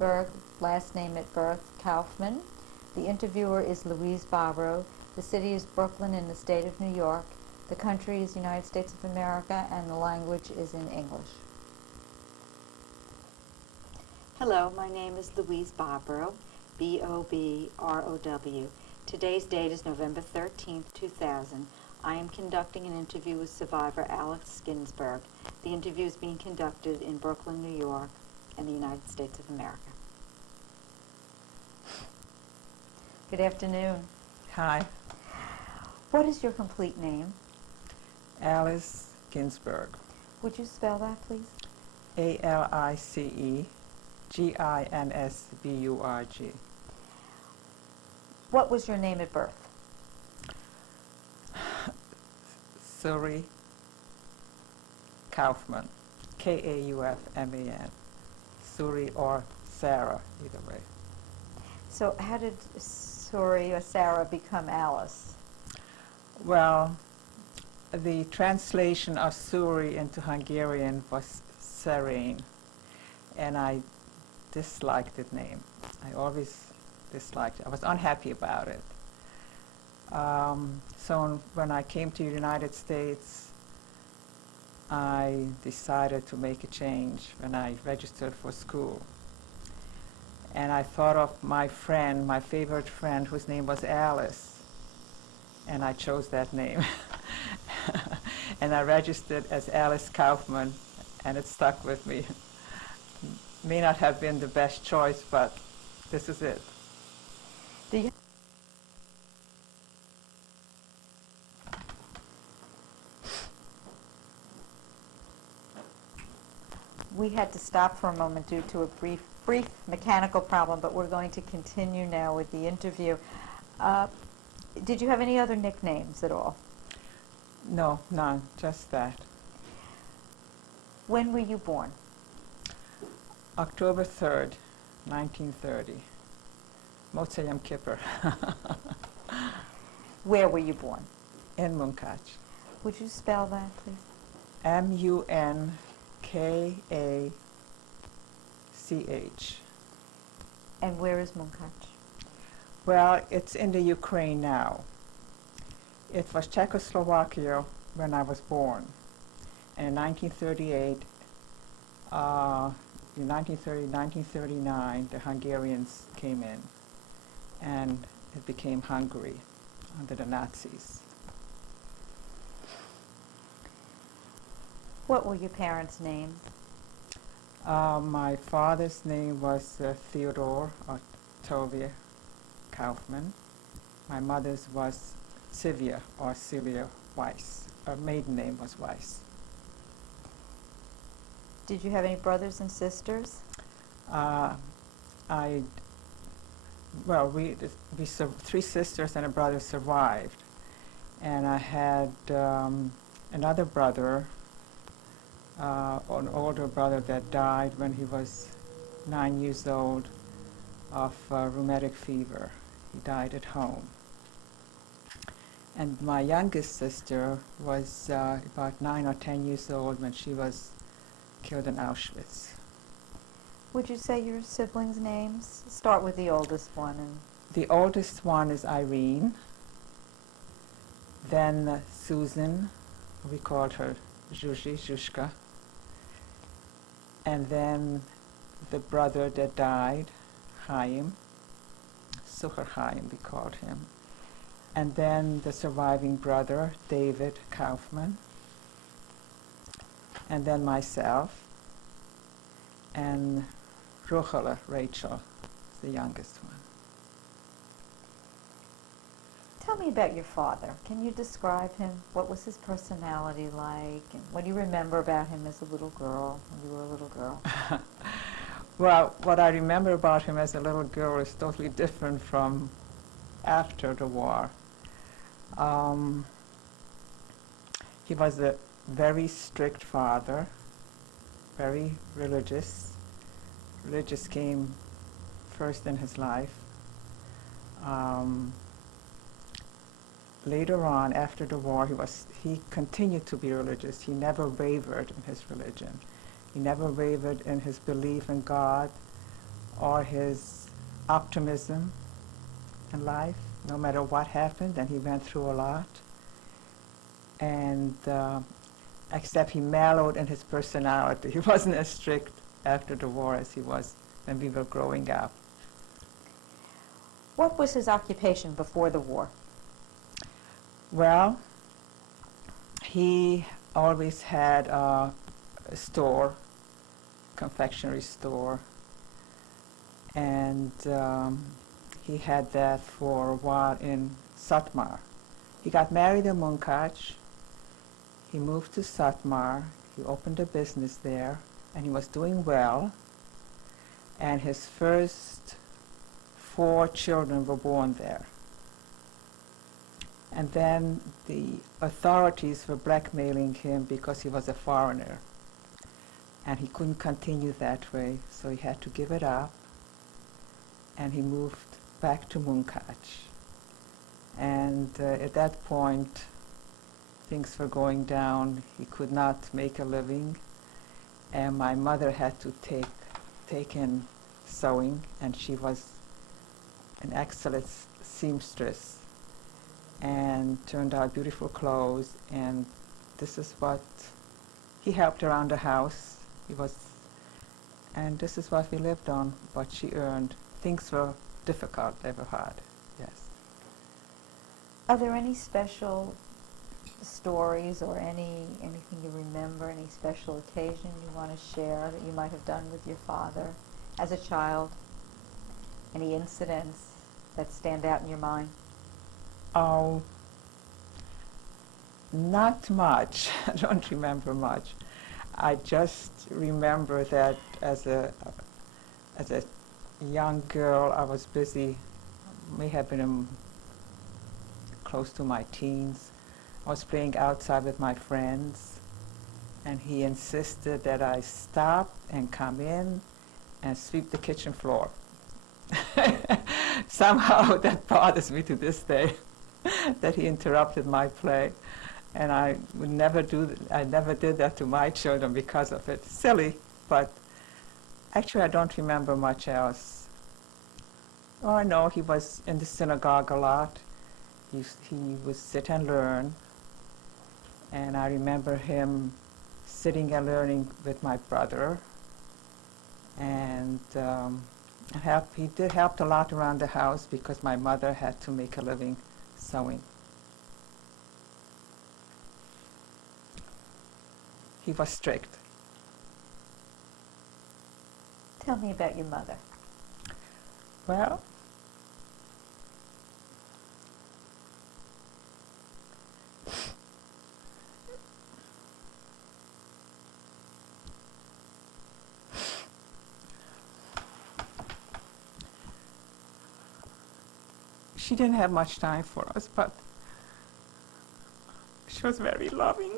Ginsberg, last name at birth Kaufman. The interviewer is Louise Barbaro. The city is Brooklyn in the state of New York. The country is United States of America, and the language is in English. Hello, my name is Louise Barbaro, B-O-B-R-O-W. Today's date is November 13th, 2000. I am conducting an interview with survivor Alex Ginsberg. The interview is being conducted in Brooklyn, New York, in the United States of America. Good afternoon. Hi, What is your complete name? Alice Ginsberg. Would you spell that, please? A-L-I-C-E-G-I-N-S-B-U-R-G. What was your name at birth? Suri Kaufman. K-A-U-F-M-A-N. Suri or Sarah, either way. So how did Suri or Sarah become Alice? Well, the translation of Suri into Hungarian was Serene, and I disliked the name. I always disliked it. I was unhappy about it. So when I came to the United States, I decided to make a change when I registered for school. And I thought of my friend, my favorite friend, whose name was Alice, and I chose that name. And I registered as Alice Kaufman, and it stuck with me. May not have been the best choice, but this is it. Do you We had to stop for a moment due to a brief mechanical problem, but we're going to continue now with the interview. Did you have any other nicknames at all? No, none, just that. When were you born? October 3rd, 1930. Motzei Yom Kippur. Where were you born? In Munkatch. Would you spell that, please? M-U-N-K-A-C-H. And where is Munkatch? Well, it's in the Ukraine now. It was Czechoslovakia when I was born. And in 1938, 1939, the Hungarians came in, and it became Hungary under the Nazis. What were your parents' names? My father's name was Theodore or Tovia Kaufman. My mother's was Sylvia or Sylvia Weiss. Her maiden name was Weiss. Did you have any brothers and sisters? Three sisters and a brother survived, and I had another brother, an older brother that died when he was 9 years old of rheumatic fever. He died at home. And my youngest sister was about 9 or 10 years old when she was killed in Auschwitz. Would you say your siblings' names? Start with the oldest one. The oldest one is Irene, then Susan, we called her Zhuzhka, and then the brother that died, Chaim, Sucher Chaim we called him, and then the surviving brother, David Kaufman, and then myself, and Ruchele, Rachel, the youngest one. Tell me about your father. Can you describe him? What was his personality like? And what do you remember about him as a little girl, when you were a little girl? Well, what I remember about him as a little girl is totally different from after the war. He was a very strict father, very religious. Religious came first in his life. Later on, after the war, he continued to be religious. He never wavered in his religion. He never wavered in his belief in God or his optimism in life, no matter what happened, and he went through a lot. And except he mellowed in his personality. He wasn't as strict after the war as he was when we were growing up. What was his occupation before the war? Well, he always had a store, confectionery store, and he had that for a while in Satmar. He got married in Munkatch. He moved to Satmar. He opened a business there, and he was doing well. And his first 4 children were born there. And then the authorities were blackmailing him because he was a foreigner. And he couldn't continue that way, so he had to give it up. And he moved back to Munkatch. And at that point, things were going down. He could not make a living. And my mother had to take in sewing, and she was an excellent seamstress and turned out beautiful clothes. And this is what he helped around the house. And this is what we lived on, what she earned. Things were difficult, they were hard, yes. Are there any special stories or anything you remember, any special occasion you want to share that you might have done with your father as a child? Any incidents that stand out in your mind? Oh, not much. I don't remember much. I just remember that as a young girl, I was busy, may have been close to my teens. I was playing outside with my friends, and he insisted that I stop and come in and sweep the kitchen floor. Somehow that bothers me to this day, that he interrupted my play, and I never did that to my children because of it. Silly, but actually I don't remember much else. Oh, I know he was in the synagogue a lot. He would sit and learn, and I remember him sitting and learning with my brother, and he did help a lot around the house because my mother had to make a living sewing. He was strict. Tell me about your mother. Well, she didn't have much time for us, but she was very loving.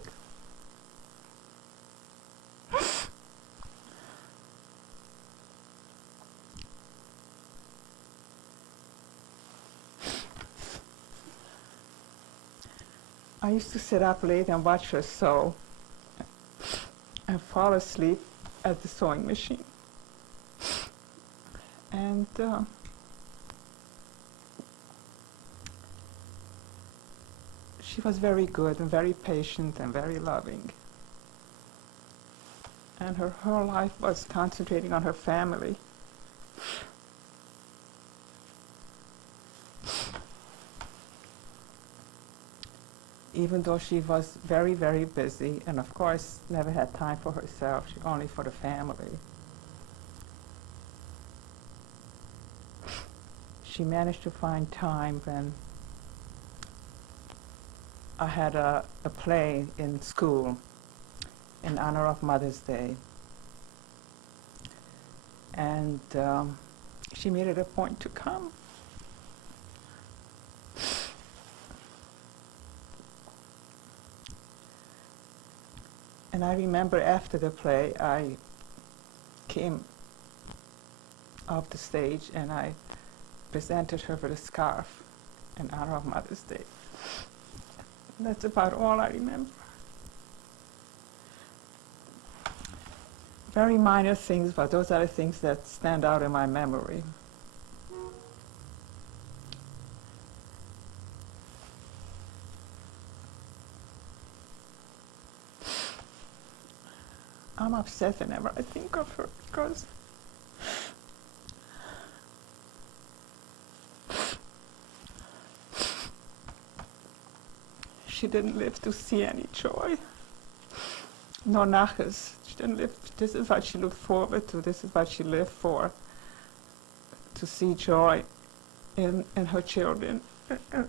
I used to sit up late and watch her sew and fall asleep at the sewing machine. And she was very good and very patient and very loving. And her whole life was concentrating on her family. Even though she was very, very busy, and of course never had time for herself, only for the family. She managed to find time when I had a play in school in honor of Mother's Day. And she made it a point to come. And I remember after the play, I came off the stage and I presented her with a scarf in honor of Mother's Day. That's about all I remember. very minor things, but those are the things that stand out in my memory. I'm upset whenever I think of her because she didn't live to see any joy, no nachas. She didn't live, this is what she looked forward to, this is what she lived for, to see joy in her children. And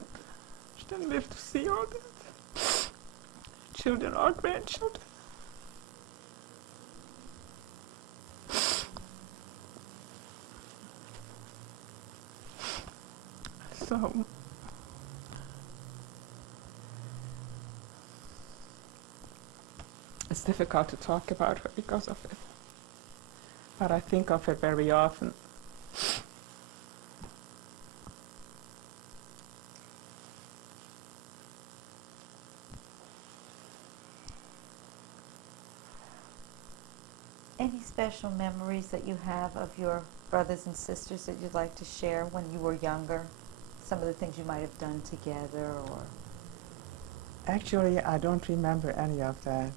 she didn't live to see all that. Children or grandchildren. So it's difficult to talk about her because of it, but I think of it very often. Any special memories that you have of your brothers and sisters that you'd like to share when you were younger? Some of the things you might have done together, or... Actually, I don't remember any of that.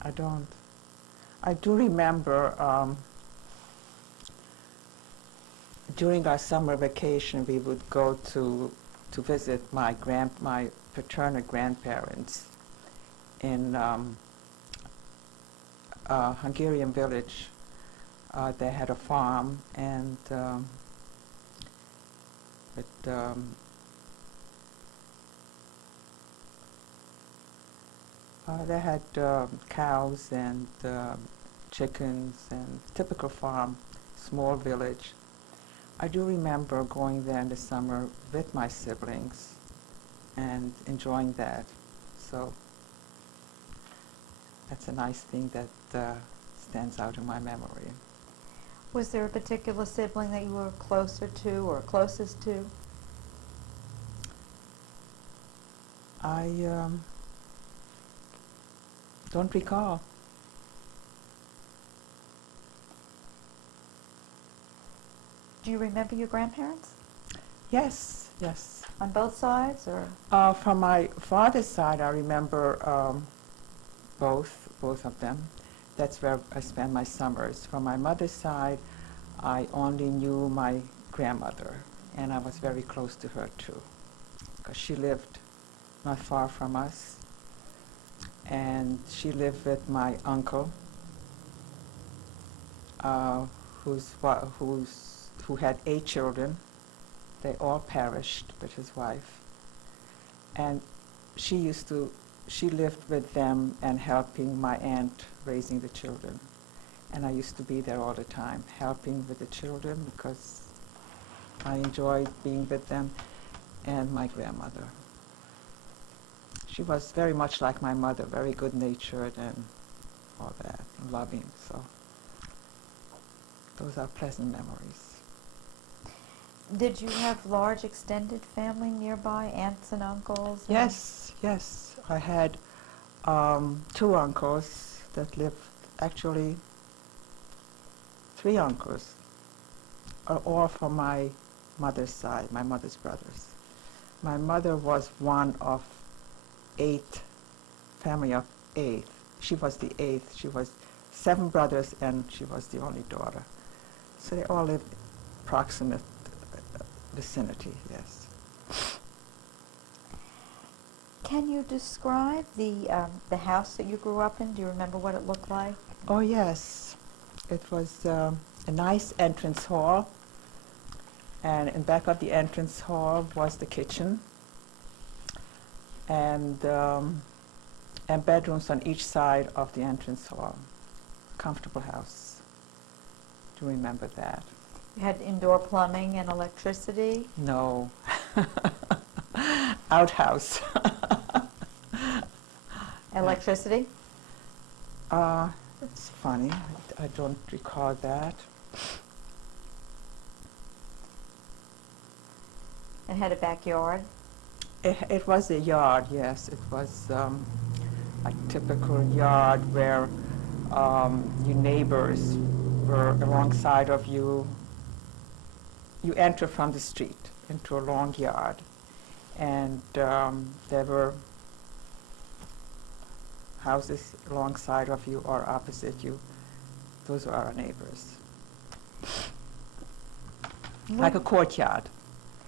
I don't. I do remember during our summer vacation we would go to visit my paternal grandparents in a Hungarian village. They had a farm, and they had cows and chickens, and typical farm, small village. I do remember going there in the summer with my siblings and enjoying that. So that's a nice thing that stands out in my memory. Was there a particular sibling that you were closer to or closest to? I don't recall. Do you remember your grandparents? Yes, yes. On both sides, or? From my father's side, I remember both of them. That's where I spent my summers. From my mother's side, I only knew my grandmother, and I was very close to her too, because she lived not far from us, and she lived with my uncle, who had 8 children. They all perished with his wife, and she lived with them and helping my aunt raising the children. And I used to be there all the time, helping with the children because I enjoyed being with them, and my grandmother. She was very much like my mother, very good-natured and all that, and loving. So those are pleasant memories. Did you have large extended family nearby, aunts and uncles? Yes, yes. I had 2 uncles that lived, actually 3 uncles, all from my mother's side, my mother's brothers. My mother was one of 8, family of 8. She was the 8th. She was 7 brothers, and she was the only daughter. So they all lived proximate vicinity, yes. Can you describe the house that you grew up in? Do you remember what it looked like? Oh, yes. It was a nice entrance hall, and in back of the entrance hall was the kitchen, and bedrooms on each side of the entrance hall. Comfortable house. Do you remember that? You had indoor plumbing and electricity? No. Outhouse. Electricity? It's funny. I don't recall that. It had a backyard? It was a yard, yes. It was a typical yard where your neighbors were alongside of you. You enter from the street into a long yard, and there were houses alongside of you or opposite you. Those were our neighbors. Like a courtyard.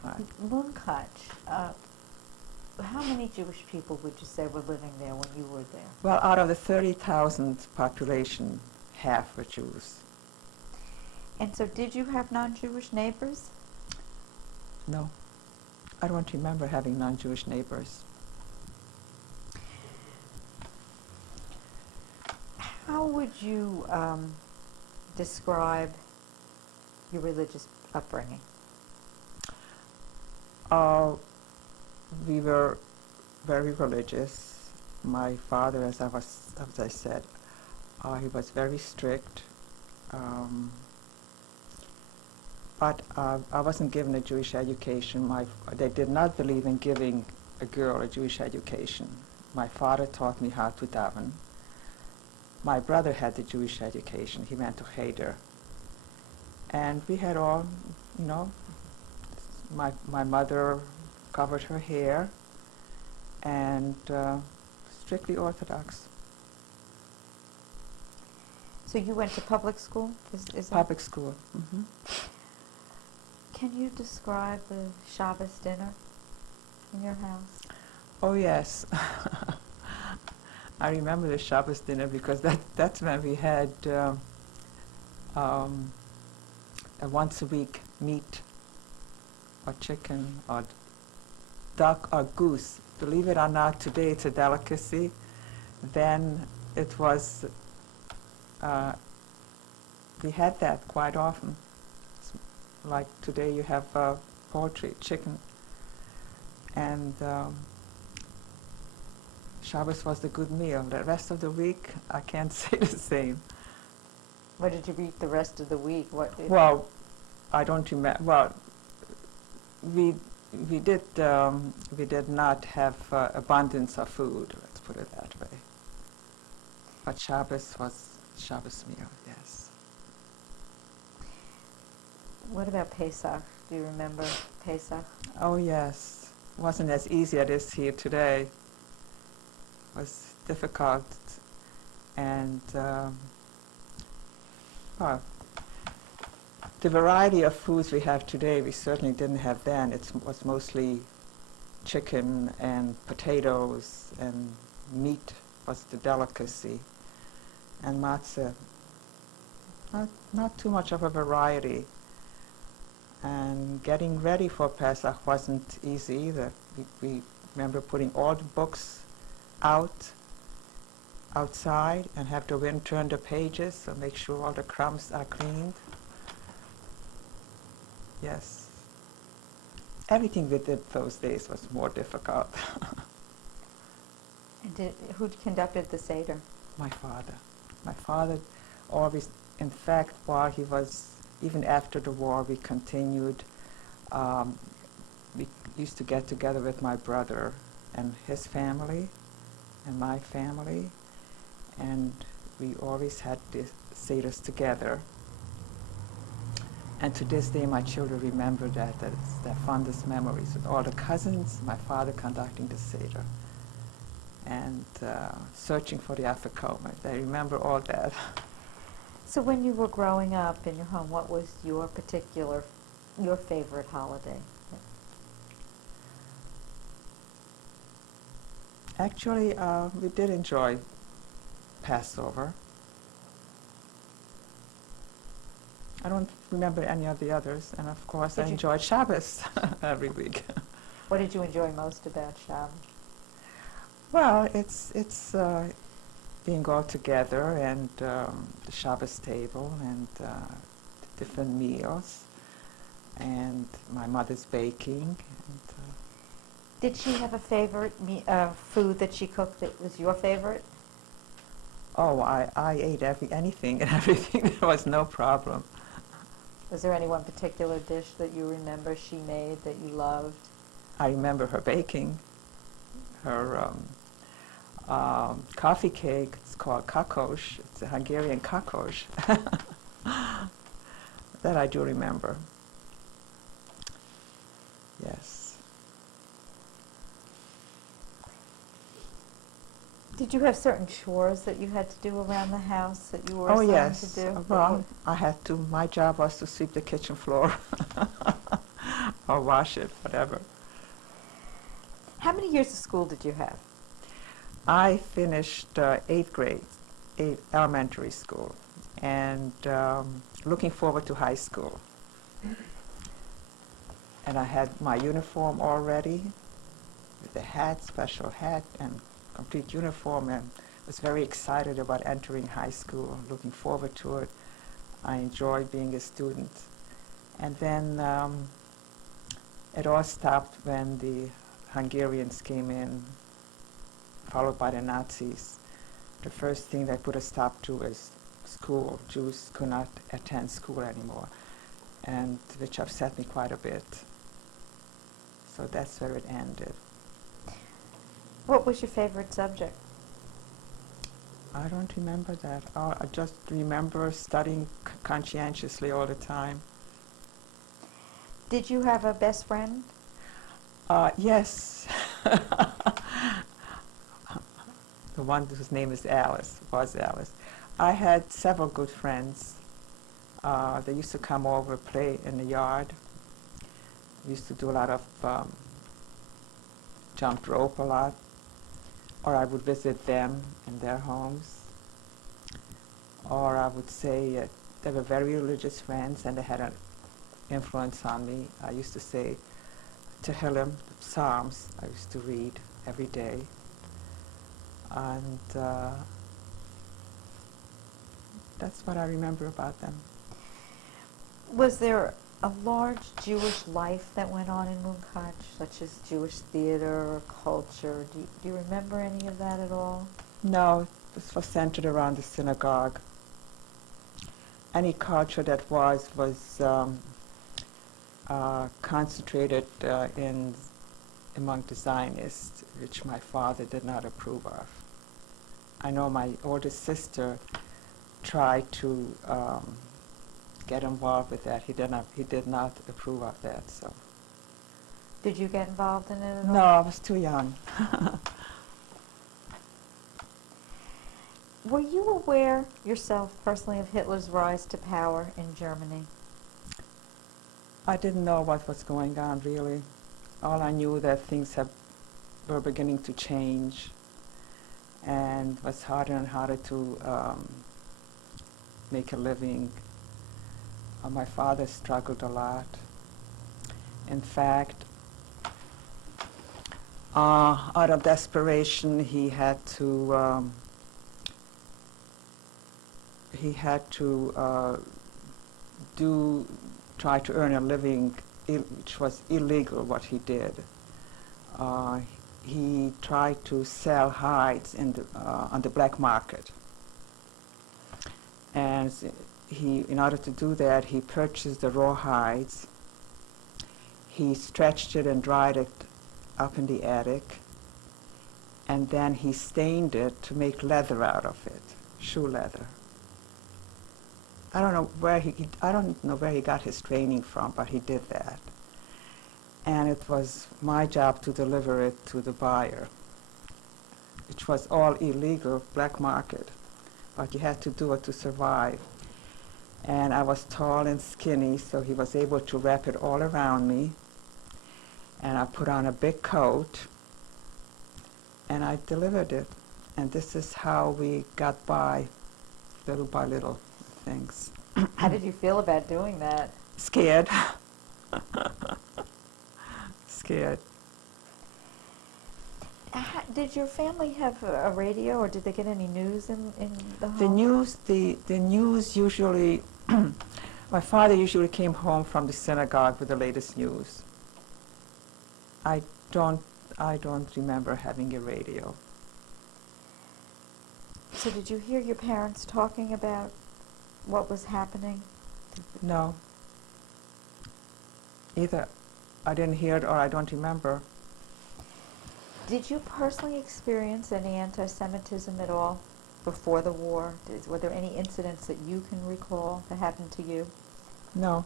Right. Munkatch, how many Jewish people would you say were living there when you were there? Well, out of the 30,000 population, half were Jews. And so did you have non-Jewish neighbors? No, I don't remember having non-Jewish neighbors. How would you describe your religious upbringing? We were very religious. My father, as I said, he was very strict. But I wasn't given a Jewish education. They did not believe in giving a girl a Jewish education. My father taught me how to daven. My brother had the Jewish education. He went to Cheder. And we had all, you know, my mother covered her hair, and strictly Orthodox. So you went to public school? Is that Public school. Mm-hmm. Can you describe the Shabbos dinner in your house? Oh yes, I remember the Shabbos dinner because that's when we had a once a week meat or chicken or duck or goose. Believe it or not, today it's a delicacy. Then it was, we had that quite often. Like today you have poultry, chicken, and Shabbos was the good meal. The rest of the week, I can't say the same. What did you eat the rest of the week? Well, I don't remember. Well, we did not have abundance of food. Let's put it that way. But Shabbos was Shabbos meal. Yes. What about Pesach? Do you remember Pesach? Oh yes, wasn't as easy as it is here today. It was difficult, and well, the variety of foods we have today, we certainly didn't have then. It was mostly chicken and potatoes, and meat was the delicacy, and matzah. Not too much of a variety. And getting ready for Pesach wasn't easy either. We remember putting all the books outside and have the wind turn the pages, so make sure all the crumbs are cleaned. Yes. Everything we did those days was more difficult. And who conducted the Seder? My father. My father always, in fact, while he was, even after the war, we continued. We used to get together with my brother and his family and my family, and we always had the Seders together. And to this day, my children remember that. It's their fondest memories with all the cousins, my father conducting the Seder, and searching for the Afikomen. They remember all that. So when you were growing up in your home, what was your favorite holiday? Actually, we did enjoy Passover. I don't remember any of the others, and of course I enjoyed Shabbos every week. What did you enjoy most about Shabbos? Well, it's being all together, and the Shabbos table, and the different meals, and my mother's baking. And, did she have a favorite food that she cooked that was your favorite? oh, I ate anything and everything. There was no problem. Was there any one particular dish that you remember she made that you loved? I remember her baking, her coffee cake. It's called kakos. It's a Hungarian kakos. That I do remember. Yes. Did you have certain chores that you had to do around the house that you were Oh assigned yes. to do? Well, I had to. My job was to sweep the kitchen floor or wash it, whatever. How many years of school did you have? I finished 8th grade, elementary school, and looking forward to high school. And I had my uniform already, with the hat, special hat, and complete uniform, and was very excited about entering high school, looking forward to it. I enjoyed being a student. And then it all stopped when the Hungarians came in, followed by the Nazis. The first thing they put a stop to is school. Jews could not attend school anymore, and which upset me quite a bit. So that's where it ended. What was your favorite subject? I don't remember that. I just remember studying conscientiously all the time. Did you have a best friend? Yes. The one whose name is Alice, was Alice. I had several good friends. They used to come over, play in the yard. We used to do a lot of jump rope a lot. Or I would visit them in their homes. Or I would say they were very religious friends and they had an influence on me. I used to say tefillin, Psalms, I used to read every day. And that's what I remember about them. Was there a large Jewish life that went on in Munkatch, such as Jewish theater or culture? Do you remember any of that at all? No, this was centered around the synagogue. Any culture that was concentrated among the Zionists, which my father did not approve of. I know my oldest sister tried to get involved with that. He did not approve of that. So. Did you get involved in it at all? No, I was too young. Were you aware yourself personally of Hitler's rise to power in Germany? I didn't know what was going on, really. All I knew that things were beginning to change, and it was harder and harder to make a living. My father struggled a lot. In fact, out of desperation, he had to try to earn a living, which was illegal what he did. He tried to sell hides on the black market. And in order to do that, he purchased the raw hides. He stretched it and dried it up in the attic. And then he stained it to make leather out of it, shoe leather. I don't know where he got his training from, but he did that. And it was my job to deliver it to the buyer, which was all illegal, black market, but you had to do it to survive. And I was tall and skinny, so he was able to wrap it all around me. And I put on a big coat, and I delivered it. And this is how we got by, little by little things. How did you feel about doing that? Scared. Scared. Did your family have a radio, or did they get any news in the home? The news usually, my father usually came home from the synagogue with the latest news. I don't remember having a radio. So did you hear your parents talking about what was happening? No. Either I didn't hear it or I don't remember. Did you personally experience any anti-Semitism at all before the war? Were there any incidents that you can recall that happened to you? No.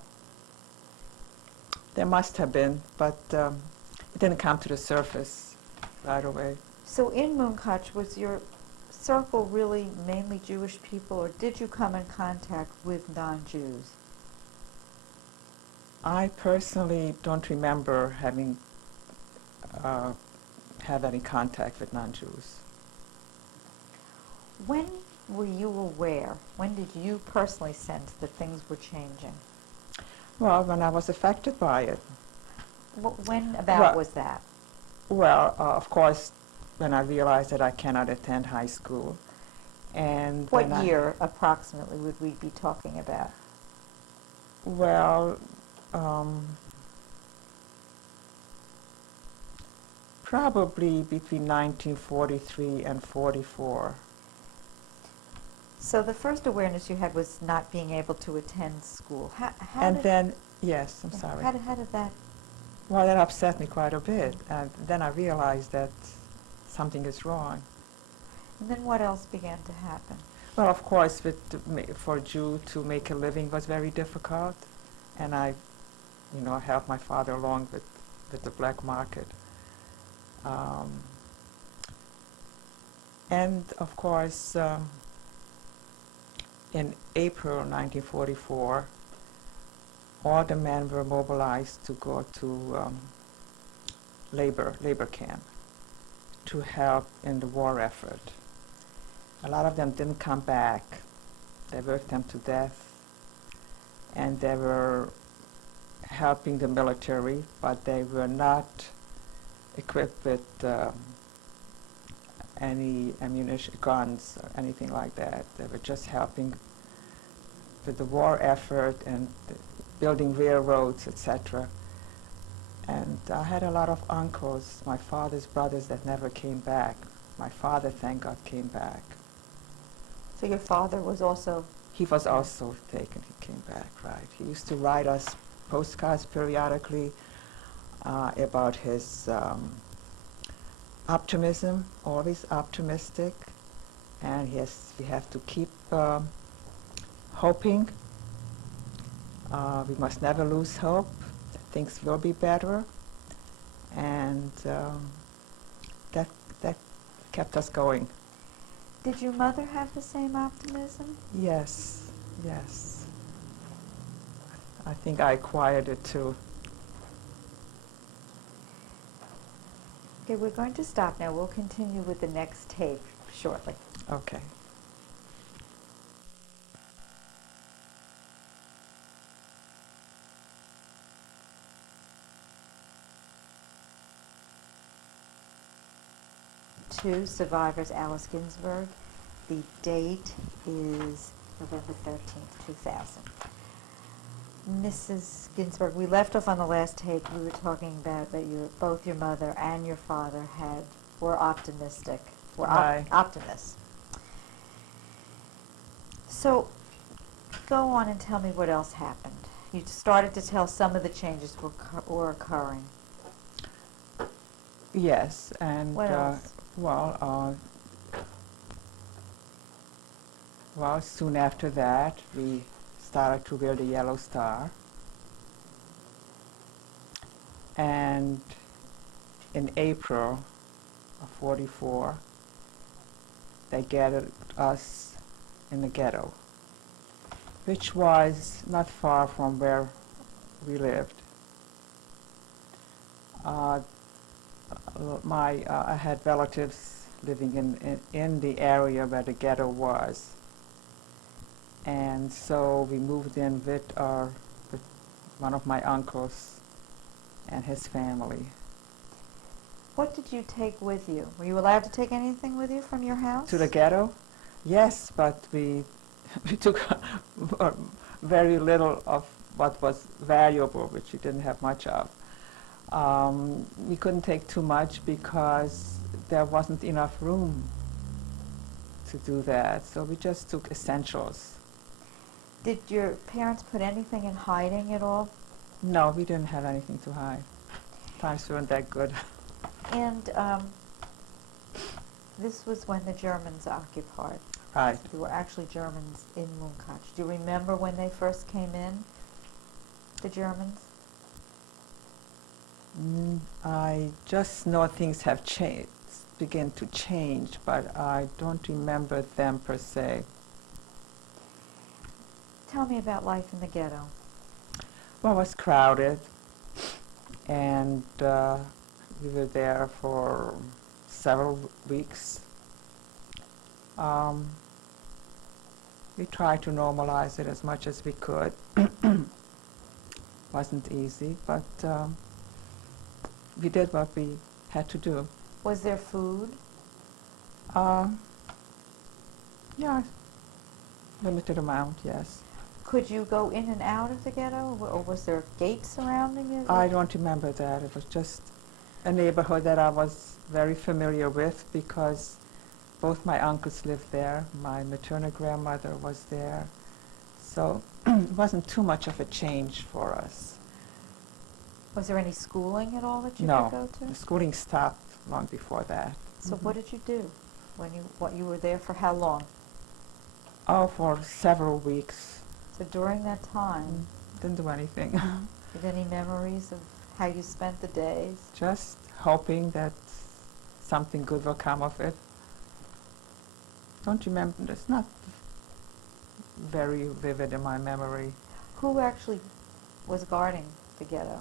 There must have been, but it didn't come to the surface right away. So in Munkatch, was your circle really mainly Jewish people, or did you come in contact with non-Jews? I personally don't remember having had any contact with non-Jews. When were you aware? When did you personally sense that things were changing? Well, when I was affected by it. When about Well, was that? Well, of course, when I realized that I cannot attend high school. And What when year approximately would we be talking about? Well, probably between 1943 and 44. So the first awareness you had was not being able to attend school. How And did, then, yes, I'm yeah, sorry. How did that? Well, that upset me quite a bit. And then I realized that something is wrong. And then what else began to happen? Well, of course, for a Jew to make a living was very difficult. And I helped my father along with the black market. And of course, in April 1944, all the men were mobilized to go to labor camp to help in the war effort. A lot of them didn't come back. They worked them to death, and they were helping the military, but they were not equipped with any ammunition, guns, or anything like that. They were just helping with the war effort and building railroads, etc. And I had a lot of uncles, my father's brothers, that never came back. My father, thank God, came back. So your father was also... He was also taken, he came back, right. He used to write us postcards periodically about his optimism, always optimistic, and we have to keep hoping. We must never lose hope that things will be better, and that kept us going. Did your mother have the same optimism? Yes, yes. I think I acquired it too. Okay, we're going to stop now. We'll continue with the next tape shortly. Okay. To survivors Alice Ginsberg. The date is November 13th, 2000. Mrs. Ginsberg, we left off on the last tape. We were talking about that both your mother and your father were optimistic, Right. optimists. So go on and tell me what else happened. You started to tell some of the changes were occurring. Yes, and What else? Well, soon after that, we started to wear the yellow star. And in April of 44, they gathered us in the ghetto, which was not far from where we lived. I had relatives living in the area where the ghetto was. And so we moved in with one of my uncles and his family. What did you take with you? Were you allowed to take anything with you from your house? To the ghetto? Yes, but we took very little of what was valuable, which we didn't have much of. We couldn't take too much because there wasn't enough room to do that, so we just took essentials. Did your parents put anything in hiding at all? No, we didn't have anything to hide. Times weren't that good. And This was when the Germans occupied. Right. There were actually Germans in Munkatch. Do you remember when they first came in, the Germans? I just know things have changed, begin to change, but I don't remember them per se. Tell me about life in the ghetto. Well, it was crowded, and we were there for several weeks. We tried to normalize it as much as we could. Wasn't easy, but we did what we had to do. Was there food? Yeah, limited amount, yes. Could you go in and out of the ghetto, or was there gates surrounding it? I don't remember that. It was just a neighborhood that I was very familiar with because both my uncles lived there. My maternal grandmother was there. So it wasn't too much of a change for us. Was there any schooling at all that you No, could go to? the schooling stopped long before that. So what did you do when you were there for how long? Oh, for several weeks. So during that time, Didn't do anything. did any memories of how you spent the days? Just hoping that something good will come of it. Don't remember, it's not very vivid in my memory. Who actually was guarding the ghetto?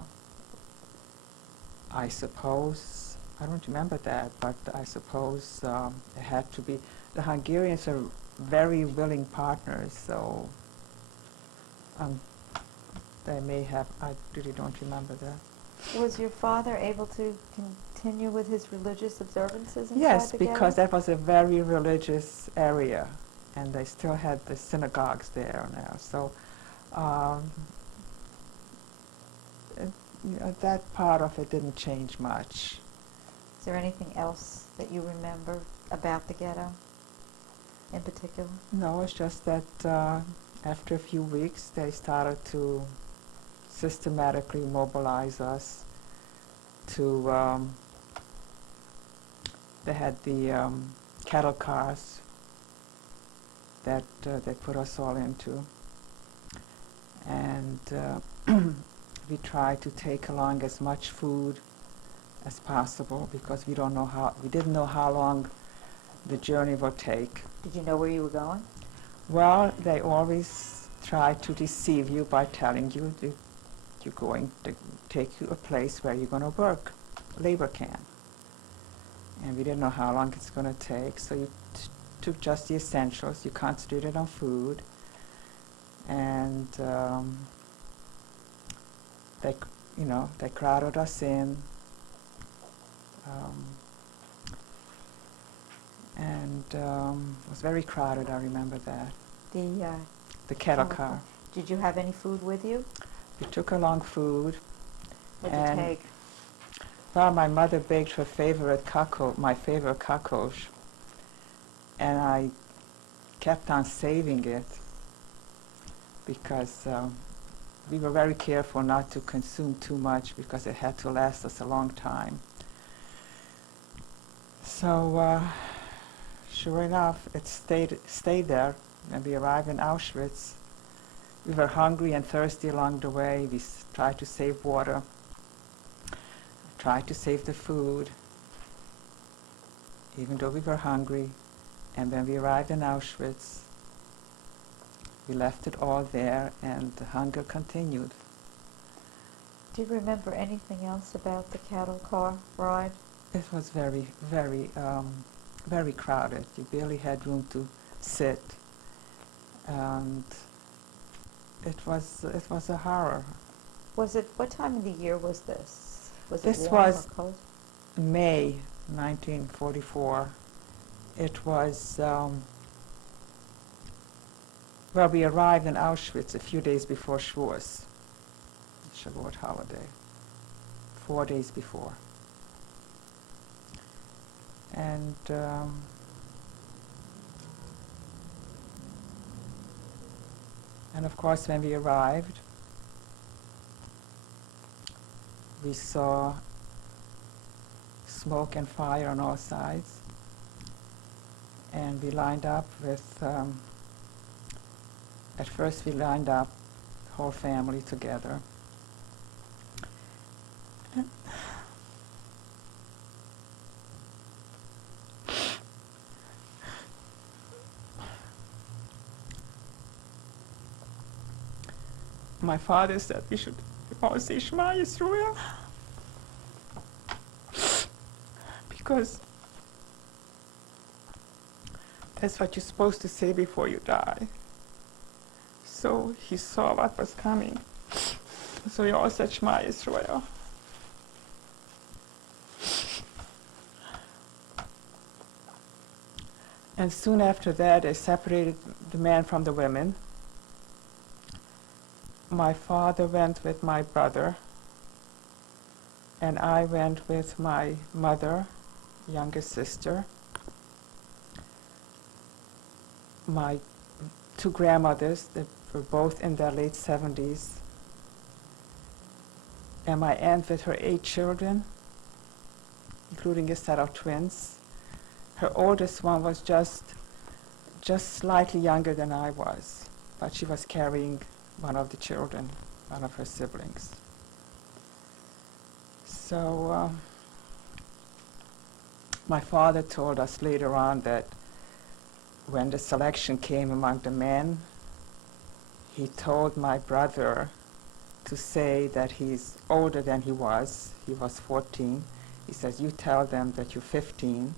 I suppose, I don't remember that, but I suppose it had to be, the Hungarians are very willing partners, so they may have, I really don't remember that. Was your father able to continue with his religious observances inside Yes, the because ghetto? that was a very religious area, and they still had the synagogues there now. So that part of it didn't change much. Is there anything else that you remember about the ghetto in particular? No, it's just that after a few weeks, they started to systematically mobilize us to, they had the cattle cars that they put us all into. And we tried to take along as much food as possible because we didn't know how long the journey would take. Did you know where you were going? Well, they always try to deceive you by telling you that you're going to take you a place where you're going to work, labor camp. And we didn't know how long it's going to take, so you took just the essentials. You concentrated on food, and they crowded us in. It was very crowded, I remember that. The cattle car. Did you have any food with you? We took along food. What did you And take? well, my mother baked her favorite my favorite kakosh, and I kept on saving it because we were very careful not to consume too much because it had to last us a long time. So sure enough, it stayed there. When we arrived in Auschwitz, we were hungry and thirsty along the way. We tried to save water, tried to save the food, even though we were hungry. And when we arrived in Auschwitz, we left it all there, and the hunger continued. Do you remember anything else about the cattle car ride? It was very, very, very crowded. You barely had room to sit, and it was a horror. What time of the year was this? Was This it warm was or cold? May 1944. It was, well, we arrived in Auschwitz a few days before Shavuot holiday, 4 days before. And of course, when we arrived, we saw smoke and fire on all sides. And we lined up with, at first we lined up whole family together. My father said we should all say Shema Yisrael because that's what you're supposed to say before you die. So he saw what was coming. So he all said Shema Yisrael. And soon after that, they separated the men from the women. My father went with my brother, and I went with my mother, younger sister, my two grandmothers that were both in their late 70s, and my aunt with her 8 children, including a set of twins. Her oldest one was just slightly younger than I was, but she was carrying one of the children, one of her siblings. So my father told us later on that when the selection came among the men, he told my brother to say that he's older than he was. He was 14. He says, you tell them that you're 15.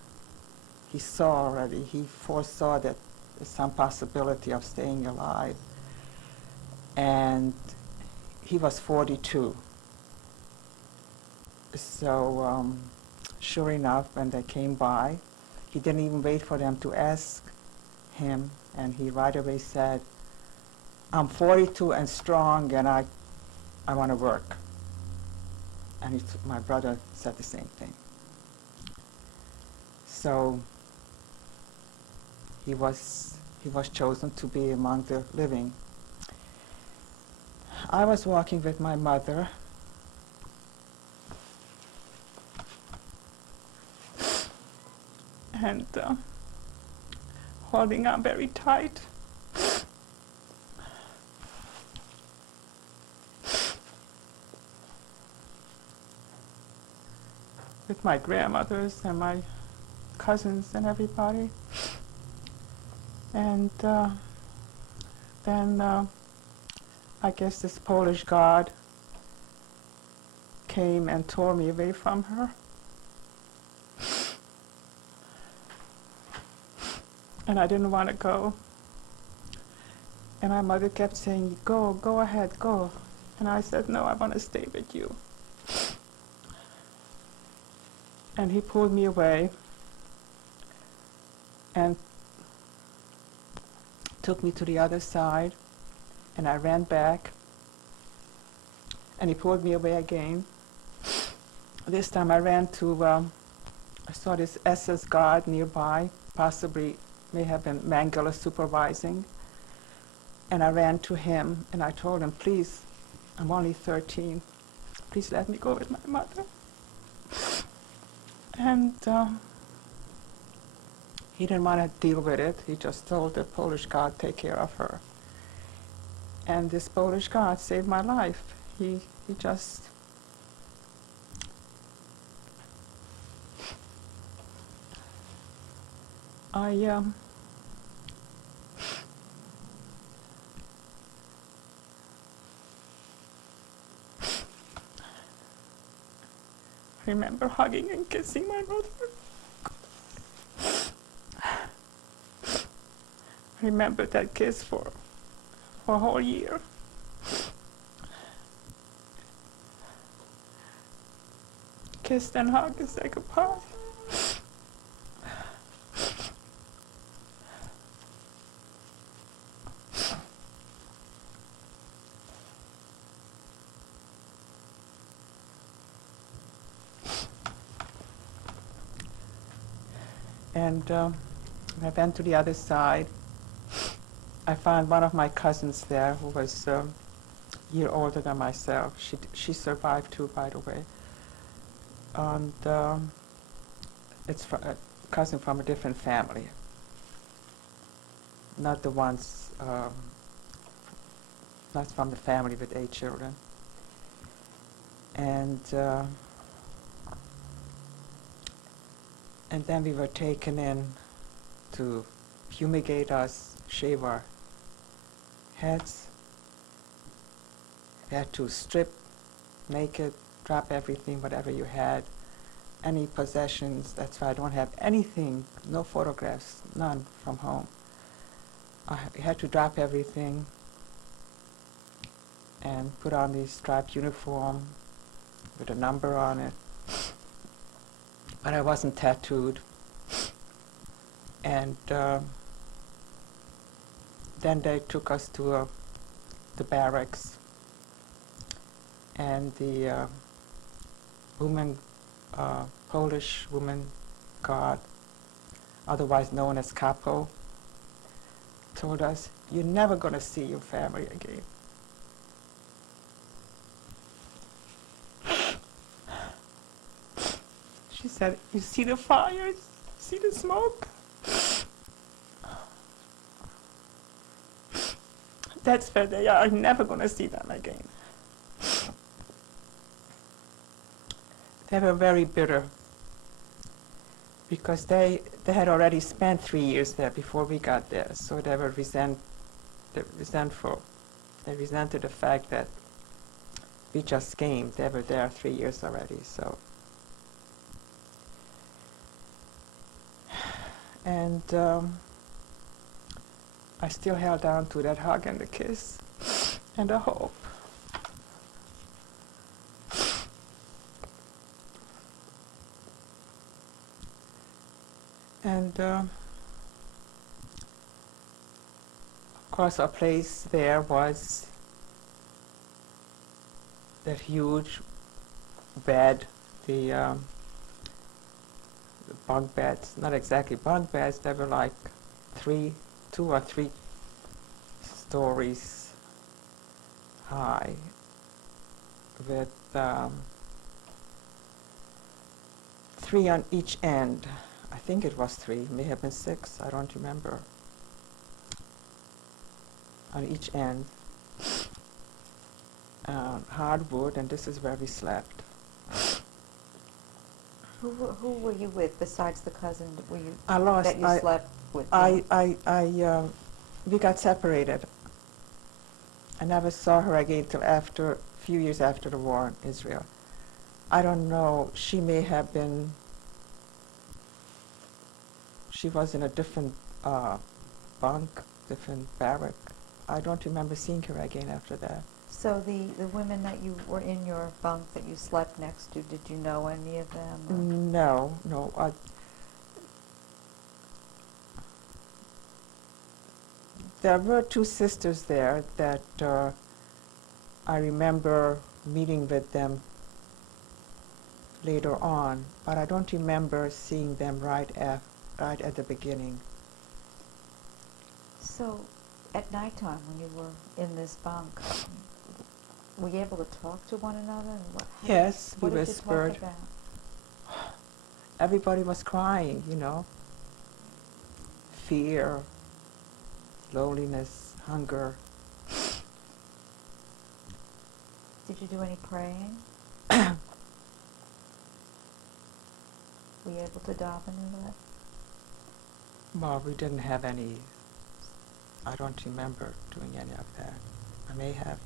He saw already, he foresaw that there's some possibility of staying alive. And he was 42. So sure enough, when they came by, he didn't even wait for them to ask him, and he right away said, I'm 42 and strong, and I want to work. And my brother said the same thing. So he was chosen to be among the living. I was walking with my mother, and holding on very tight. With my grandmothers and my cousins and everybody. And then I guess this Polish guard came and tore me away from her. And I didn't want to go. And my mother kept saying, go ahead, go. And I said, no, I want to stay with you. And he pulled me away and took me to the other side. And I ran back, and he pulled me away again. This time I ran to, I saw this SS guard nearby, possibly may have been Mangala supervising. And I ran to him, and I told him, please, I'm only 13. Please let me go with my mother. And he didn't want to deal with it. He just told the Polish guard, take care of her. And this Polish guard saved my life. He just... I remember hugging and kissing my mother. I remember that kiss for a whole year. Kissed and hugged and said goodbye. And I went to the other side. I found one of my cousins there who was a year older than myself. She survived too, by the way. And it's a cousin from a different family. not the ones, not from the family with 8 children. And then we were taken in to fumigate us, shave our heads. We had to strip naked, drop everything, whatever you had, any possessions. That's why I don't have anything, no photographs, none from home. I had to drop everything and put on the striped uniform with a number on it. But I wasn't tattooed. And then they took us to the barracks. And the Polish woman guard, otherwise known as Capo, told us, "You're never going to see your family again." She said, "You see the fires? See the smoke? That's where they are. I'm never going to see them again." They were very bitter because they had already spent 3 years there before we got there, so they were resentful. They resented the fact that we just came. They were there 3 years already, so. And I still held on to that hug and the kiss and the hope. And of course our place there was that huge bed, the bunk beds, not exactly bunk beds, they were like 2 or 3 stories high with 3 on each end. I think it was 3, may have been 6, I don't remember. On each end. Hardwood, and this is where we slept. Who were you with besides the cousin that you slept with? We got separated. I never saw her again till a few years after the war in Israel. I don't know, she was in a different bunk, different barrack. I don't remember seeing her again after that. So the women that you were in your bunk that you slept next to, did you know any of them? Or? No. There were 2 sisters there that I remember meeting with them later on, but I don't remember seeing them right at the beginning. So, at nighttime when you were in this bunk, were you able to talk to one another? Yes, we whispered. What did you talk about? Everybody was crying, Fear, loneliness, hunger. Did you do any praying? Were you able to daven into that? Well, we didn't have any. I don't remember doing any of that. I may have.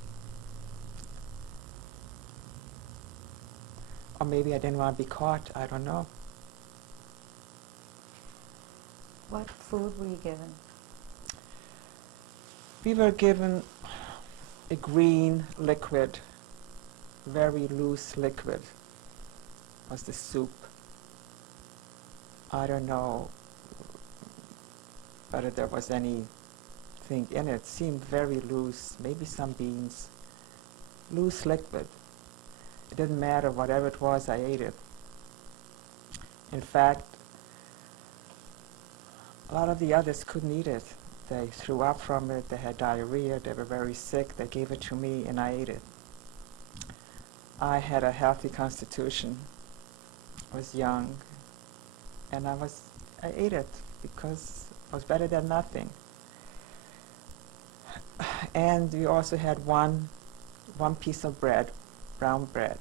Or maybe I didn't want to be caught. I don't know. What food were you given? We were given a green liquid, very loose liquid, was the soup. I don't know whether there was anything in it. It seemed very loose, maybe some beans. Loose liquid. It didn't matter, whatever it was, I ate it. In fact, a lot of the others couldn't eat it. They threw up from it, they had diarrhea, they were very sick, they gave it to me and I ate it. I had a healthy constitution, was young, and I ate it because it was better than nothing. And we also had one piece of bread, brown bread.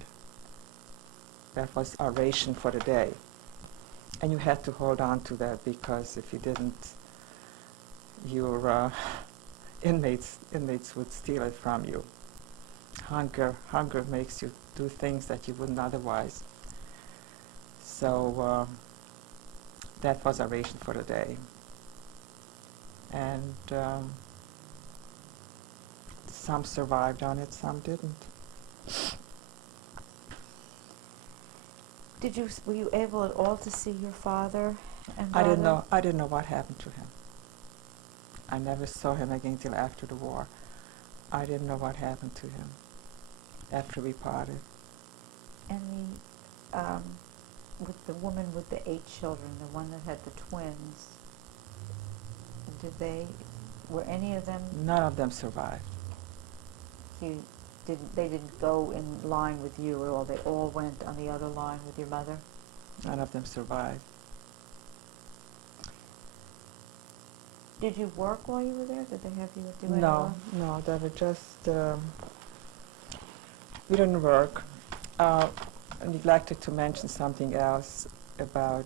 That was our ration for the day. And you had to hold on to that, because if you didn't, your inmates would steal it from you. Hunger makes you do things that you wouldn't otherwise. So that was our ration for the day. And some survived on it, some didn't. Were you able at all to see your father and I brother? didn't know what happened to him. I never saw him again till after the war. I didn't know what happened to him after we parted. And with the woman with the 8 children, the one that had the twins, were any of them? None of them survived. They didn't go in line with you at all? They all went on the other line with your mother? None of them survived. Did you work while you were there? Did they have you do any No, work? no, they were just, we didn't work. I neglected to mention something else about,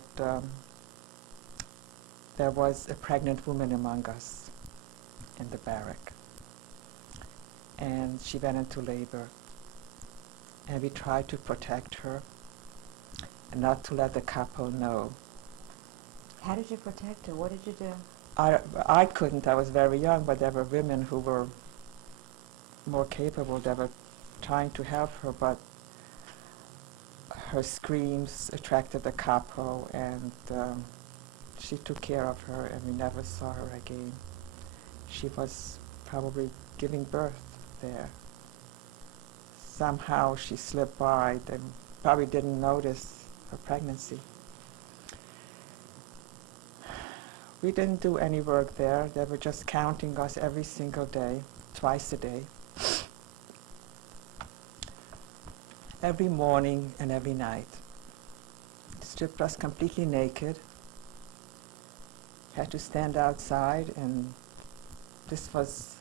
there was a pregnant woman among us in the barrack. And she went into labor. And we tried to protect her and not to let the couple know. How did you protect her? What did you do? I couldn't, I was very young, but there were women who were more capable. They were trying to help her, but her screams attracted the couple, and she took care of her, and we never saw her again. She was probably giving birth there. Somehow she slipped by. They probably didn't notice her pregnancy. We didn't do any work there. They were just counting us every single day, twice a day. Every morning and every night. Stripped us completely naked. Had to stand outside, and this was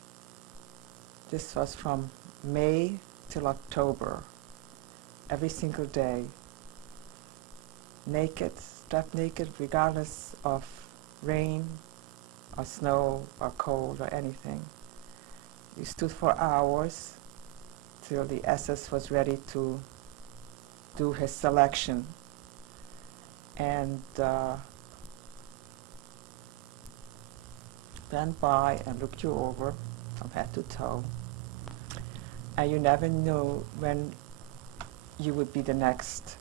from May till October. Every single day. Naked, strapped naked, regardless of rain or snow or cold or anything. We stood for hours till the SS was ready to do his selection, and went by and looked you over from head to toe, and you never knew when you would be the next,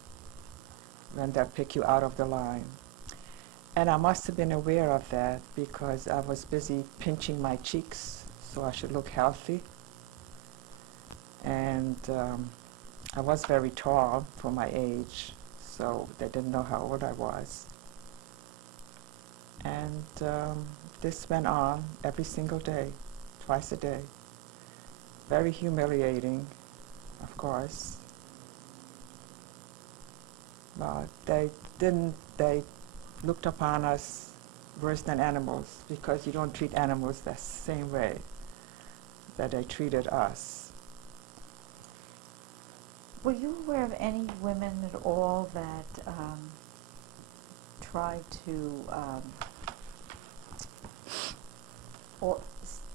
when they'll pick you out of the line. And I must have been aware of that because I was busy pinching my cheeks so I should look healthy. And I was very tall for my age, so they didn't know how old I was. And this went on every single day, twice a day. Very humiliating, of course. But they looked upon us worse than animals, because you don't treat animals the same way that they treated us. Were you aware of any women at all that tried to, or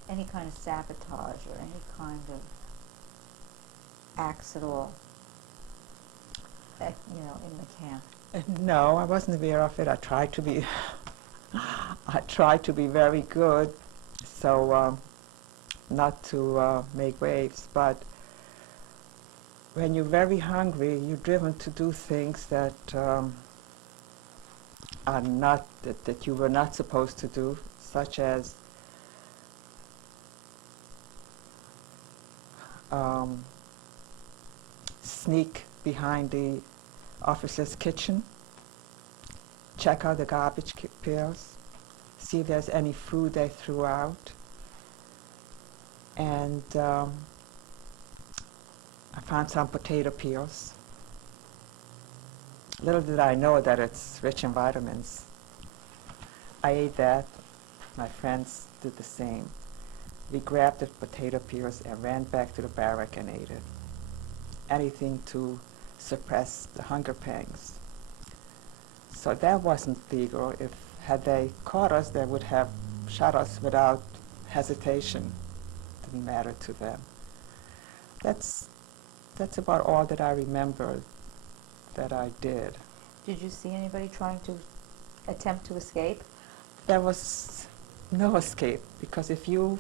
any kind of sabotage or any kind of acts at all, in the camp? No, I wasn't aware of it. I tried to be very good, so not to make waves. But when you're very hungry, you're driven to do things that are not that you were not supposed to do, such as sneak behind the officer's kitchen, check out the garbage pails, see if there's any food they threw out. And I found some potato peels. Little did I know that it's rich in vitamins. I ate that. My friends did the same. we grabbed the potato peels and ran back to the barrack and ate it. Anything to suppress the hunger pangs. So that wasn't legal. Had they caught us, they would have shot us without hesitation. Didn't matter to them. That's about all that I remember that I did. Did you see anybody trying to attempt to escape? There was no escape, because if you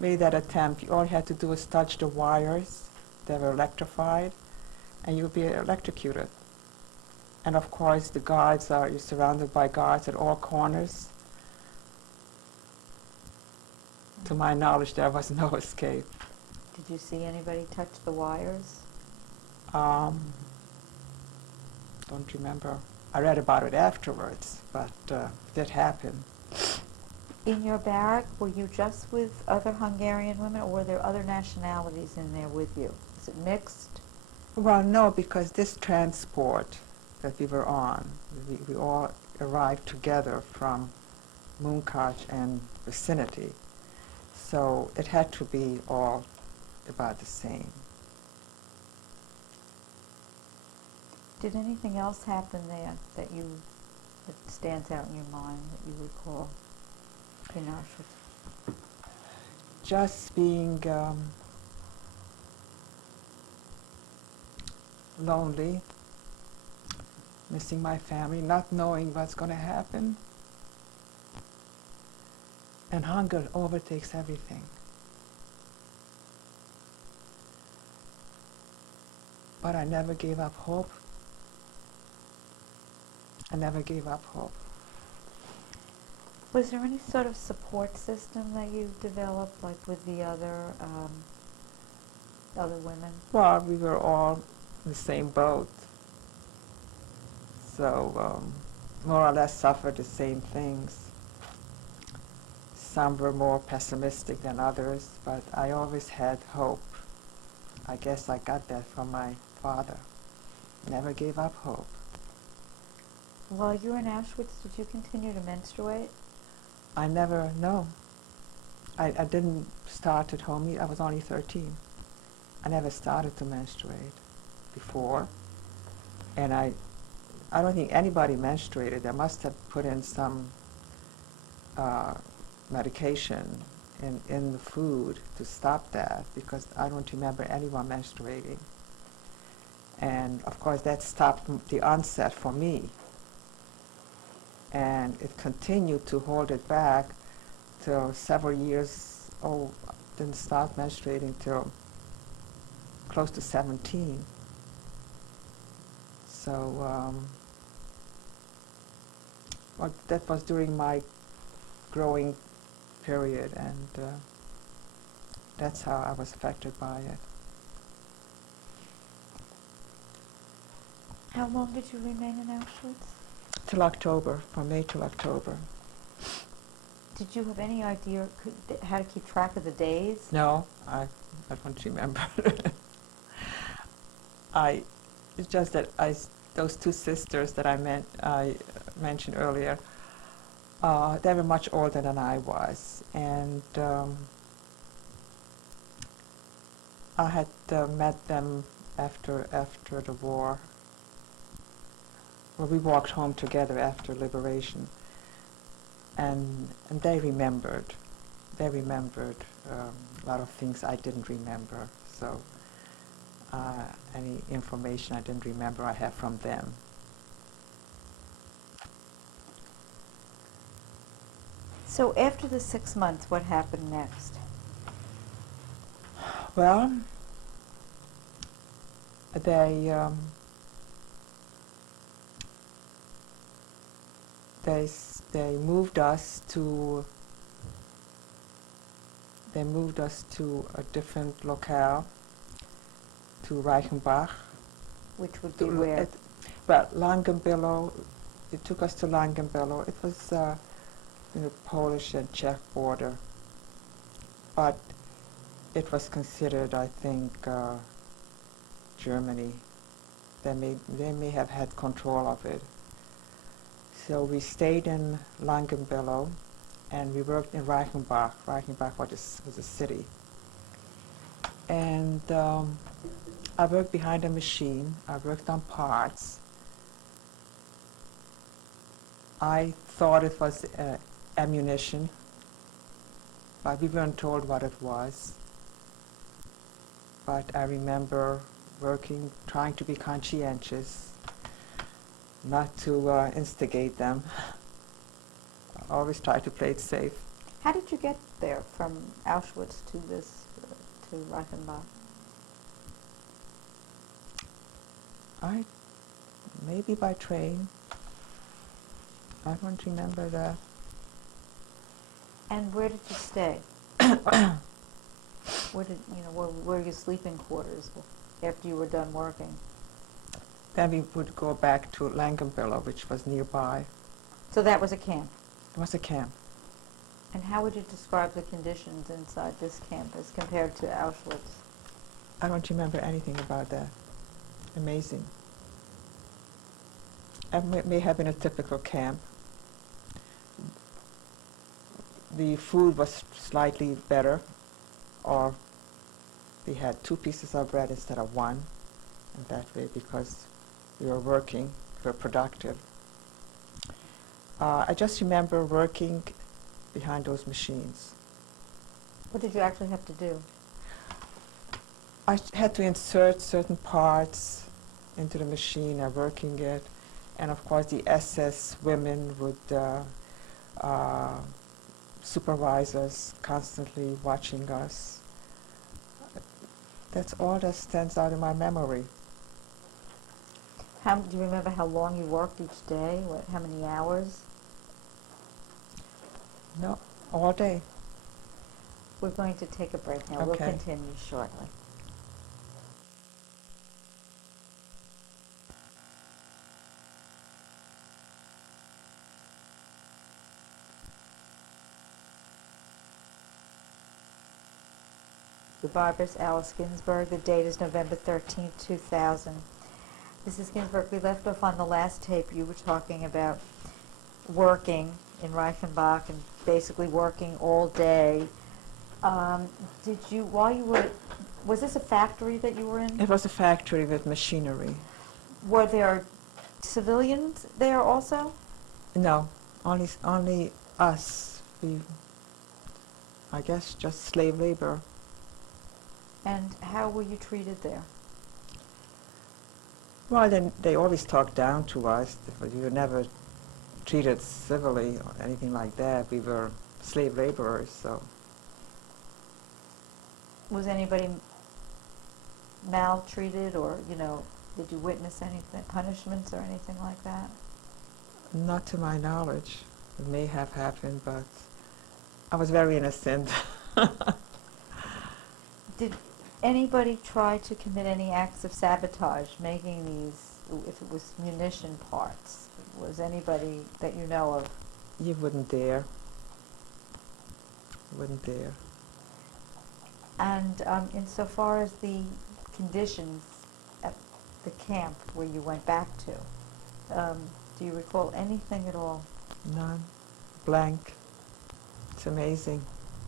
made that attempt, all you had to do was touch the wires that were electrified, and you would be electrocuted. And of course, you're surrounded by guards at all corners. To my knowledge, there was no escape. Did you see anybody touch the wires? Don't remember. I read about it afterwards, but it did happen. In your barrack, were you just with other Hungarian women, or were there other nationalities in there with you? Is it mixed? Well, no, because this transport that we were on, we all arrived together from Munkatch and vicinity. So it had to be all about the same. Did anything else happen there that stands out in your mind that you recall in Auschwitz? Just being lonely, missing my family, not knowing what's going to happen. And hunger overtakes everything. But I never gave up hope. I never gave up hope. Was there any sort of support system that you developed, like with the other women? Well, we were all in the same boat. So more or less suffered the same things. Some were more pessimistic than others, but I always had hope. I guess I got that from my father. Never gave up hope. While you were in Auschwitz, did you continue to menstruate? No. I didn't start at home. I was only 13. I never started to menstruate before. And I don't think anybody menstruated. They must have put in some medication in the food to stop that, because I don't remember anyone menstruating. And of course that stopped the onset for me. And it continued to hold it back till several years. Didn't start menstruating till close to 17. So that was during my growing period, and that's how I was affected by it. How long did you remain in Auschwitz? Till October, from May till October. Did you have any idea how to keep track of the days? No, I don't remember. It's just that those two sisters that I mentioned earlier, they were much older than I was, and I had met them after the war. Well, we walked home together after liberation, and they remembered. They remembered a lot of things I didn't remember. So any information I didn't remember, I have from them. So after the 6 months, what happened next? Well, they moved us to a different locale, to Reichenbach. Which would be where? Well, Langenbielau. They took us to Langenbielau. It was the Polish and Czech border, but it was considered, I think, Germany. They may have had control of it. So we stayed in Langenbielau, and we worked in Reichenbach. Reichenbach was a city. And I worked behind a machine. I worked on parts. I thought it was ammunition, but we weren't told what it was. But I remember working, trying to be conscientious, not to instigate them. I always try to play it safe. How did you get there from Auschwitz to to Reichenbach? Maybe by train. I don't remember that. And where did you stay? Where were your sleeping quarters after you were done working? Then we would go back to Langenbielau, which was nearby. So that was a camp. It was a camp. And how would you describe the conditions inside this camp as compared to Auschwitz? I don't remember anything about that. Amazing. It may have been a typical camp. The food was slightly better, or we had 2 pieces of bread instead of 1, and that way, because we were working, we were productive. I just remember working behind those machines. What did you actually have to do? I had to insert certain parts into the machine and working it, and of course the SS women would supervise us, constantly watching us. That's all that stands out in my memory. Do you remember how long you worked each day? How many hours? No, all day. We're going to take a break now. Okay. We'll continue shortly. Survivors Alice Ginsberg. The date is November 13th, 2000. Mrs. Ginsberg, we left off on the last tape. You were talking about working in Reichenbach and basically working all day. Did you, while you were, was this a factory that you were in? It was a factory with machinery. Were there civilians there also? No, only us. I guess just slave labor. And how were you treated there? Well, then they always talked down to us. We were never treated civilly or anything like that. We were slave laborers, so. Was anybody maltreated, or, did you witness anything, punishments or anything like that? Not to my knowledge. It may have happened, but I was very innocent. Did anybody try to commit any acts of sabotage, making these, if it was munition parts? Was anybody that you know of? You wouldn't dare. Wouldn't dare. And insofar as the conditions at the camp where you went back to, do you recall anything at all? None. Blank. It's amazing.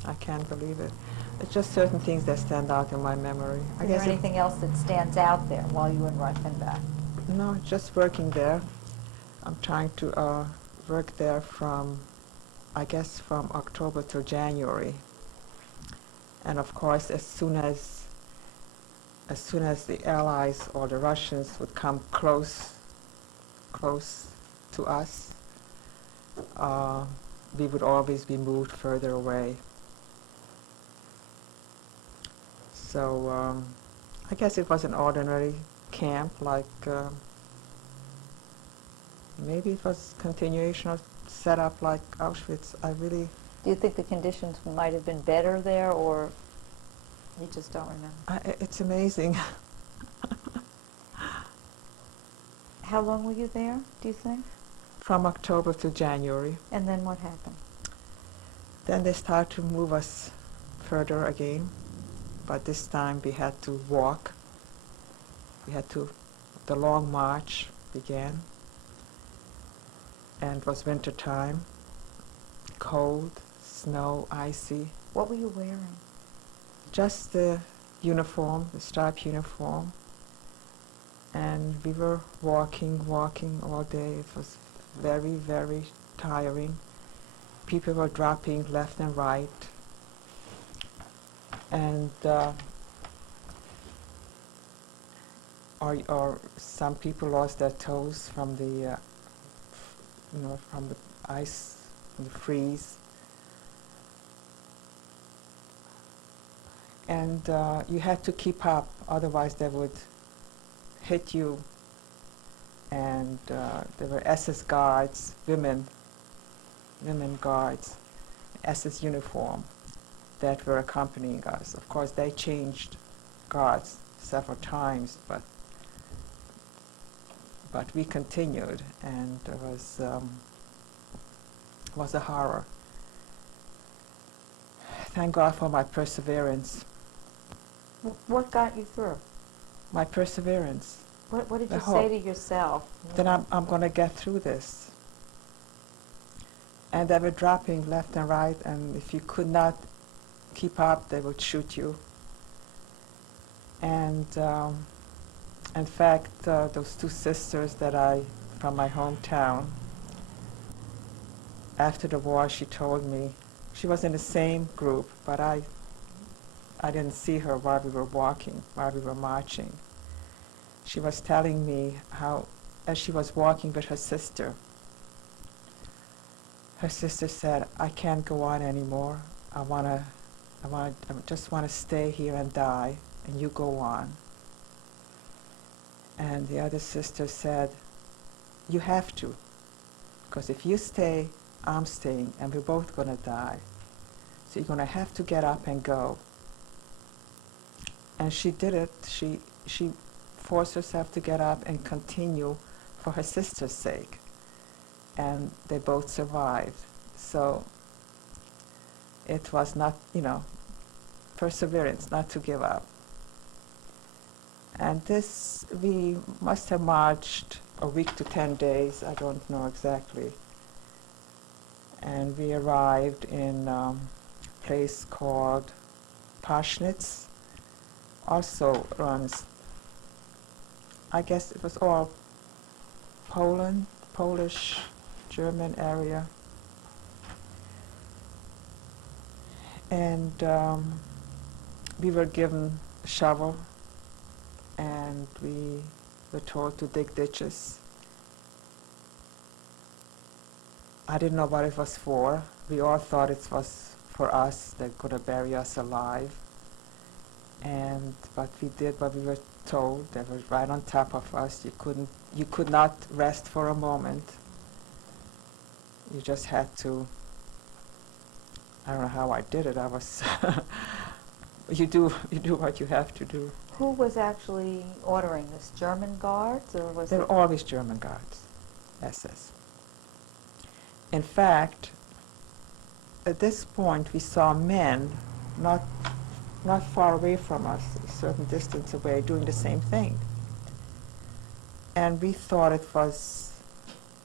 I can't believe it. It's just certain things that stand out in my memory. Is there anything else that stands out there while you were in Reichenbach? No, just working there. I'm trying to work there from October till January. And of course, as soon as the Allies or the Russians would come close to us, we would always be moved further away. So I guess it was an ordinary camp, like maybe it was continuation of setup like Auschwitz. Do you think the conditions might have been better there, or you just don't remember? It's amazing. How long were you there, do you think? From October to January. And then what happened? Then they started to move us further again, but this time we had to walk. The long march began, and it was winter time, cold, snow, icy. What were you wearing? Just the uniform, the striped uniform. And we were walking all day. It was very, very tiring. People were dropping left and right. And or some people lost their toes from the, from the ice, from the freeze. And you had to keep up, otherwise they would hit you. And there were SS guards, women guards, SS uniform, that were accompanying us. Of course, they changed guards several times, but we continued, and it was a horror. Thank God for my perseverance. What got you through? My perseverance. What did The you hope. say to yourself? Then I'm going to get through this. And they were dropping left and right, and if you could not keep up, they would shoot you. And in fact, those two sisters from my hometown, after the war, she told me, she was in the same group, but I didn't see her while we were walking, while we were marching. She was telling me how, as she was walking with her sister said, I can't go on anymore. I just want to stay here and die, and you go on. And the other sister said, you have to, because if you stay, I'm staying, and we're both going to die. So you're going to have to get up and go. And she did it. She forced herself to get up and continue for her sister's sake. And they both survived. So it was not, perseverance, not to give up. And this, we must have marched a week to 10 days, I don't know exactly. And we arrived in a place called Parschnitz. Also runs, I guess it was all Poland, Polish, German area. And we were given a shovel, and we were told to dig ditches. I didn't know what it was for. We all thought it was for us. They're going to bury us alive. But we did what we were told. They were right on top of us. You could not rest for a moment. You just had to. I don't know how I did it. I was. You do what you have to do. Who was actually ordering this? German guards, or was There it? were always German guards, SS. In fact, at this point we saw men not far away from us, a certain distance away, doing the same thing. And we thought it was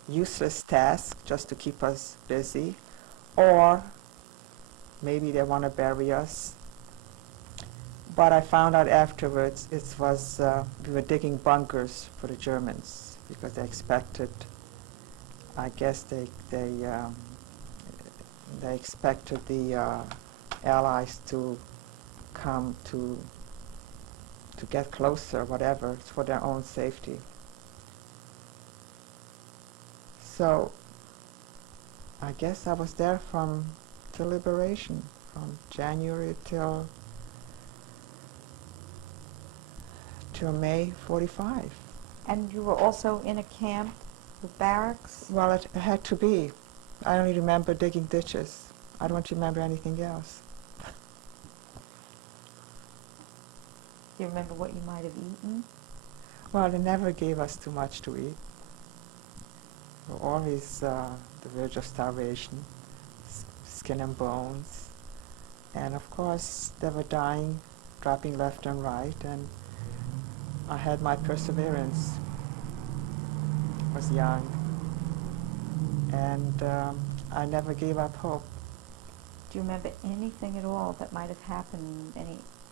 useless task just to keep us busy, or maybe they want to bury us. But I found out afterwards it was we were digging bunkers for the Germans because they expected, I guess they expected the Allies to come to get closer, whatever. It's for their own safety. So I guess I was there till liberation, from January till May 45. And you were also in a camp with barracks? Well, it had to be. I only remember digging ditches. I don't remember anything else. Do you remember what you might have eaten? Well, they never gave us too much to eat. We were always the verge of starvation, skin and bones. And of course, they were dying, dropping left and right, and I had my perseverance. I was young, and I never gave up hope. Do you remember anything at all that might have happened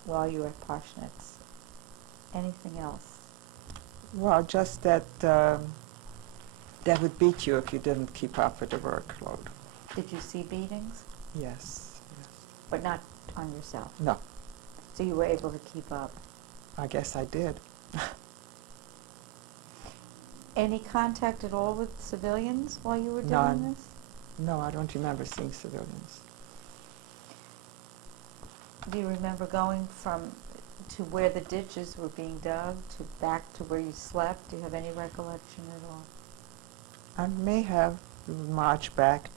while you were at Parschnitz? Anything else? Well, just that they would beat you if you didn't keep up with the workload. Did you see beatings? Yes. But not on yourself? No, So you were able to keep up? I guess I did. Any contact at all with civilians while you were doing None. this? No, I don't remember seeing civilians. Do you remember going to where the ditches were being dug, to back to where you slept? Do you have any recollection at all? I may have marched back.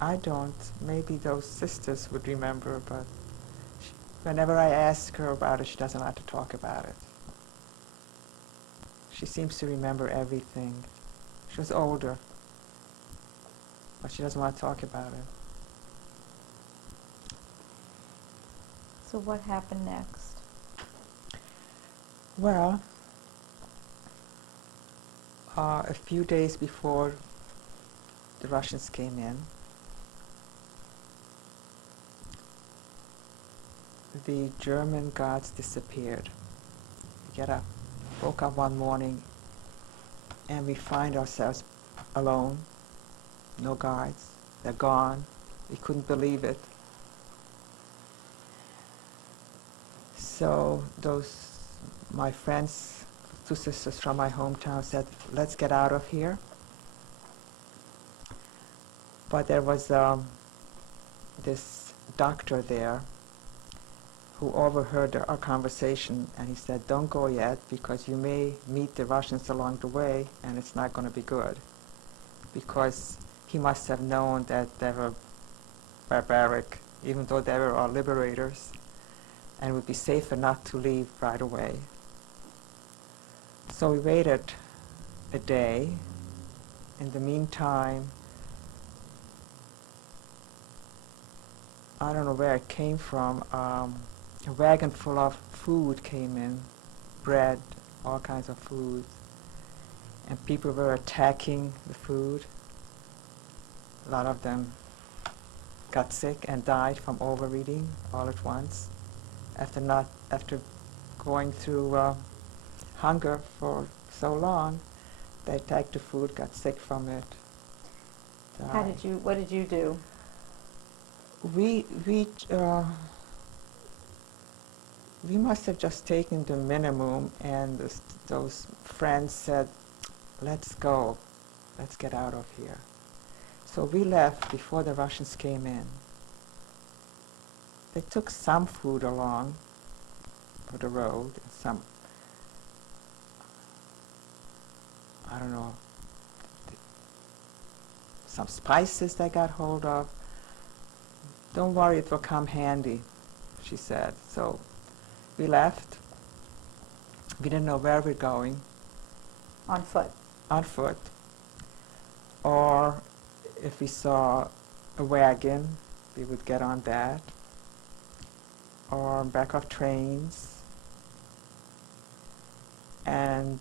I don't. Maybe those sisters would remember, but whenever I ask her about it, she doesn't like to talk about it. She seems to remember everything. She was older, but she doesn't want to talk about it. So what happened next? Well, a few days before the Russians came in, the German guards disappeared. We woke up one morning and we find ourselves alone, no guards, they're gone. We couldn't believe it. So my friends, two sisters from my hometown said, let's get out of here. But there was this doctor there who overheard our conversation, and he said, don't go yet, because you may meet the Russians along the way, and it's not going to be good. Because he must have known that they were barbaric, even though they were our liberators, and it would be safer not to leave right away. So we waited a day. In the meantime, I don't know where it came from, a wagon full of food came in, bread, all kinds of food, and people were attacking the food. A lot of them got sick and died from overeating all at once. After going through hunger for so long, they attacked the food, got sick from it. What did you do? We must have just taken the minimum, and those friends said, let's go, let's get out of here. So we left before the Russians came in. They took some food along for the road, some, I don't know, some spices they got hold of. Don't worry, it will come handy, she said. So we left. We didn't know where we're going. On foot? On foot. Or if we saw a wagon, we would get on that. Or back of trains. And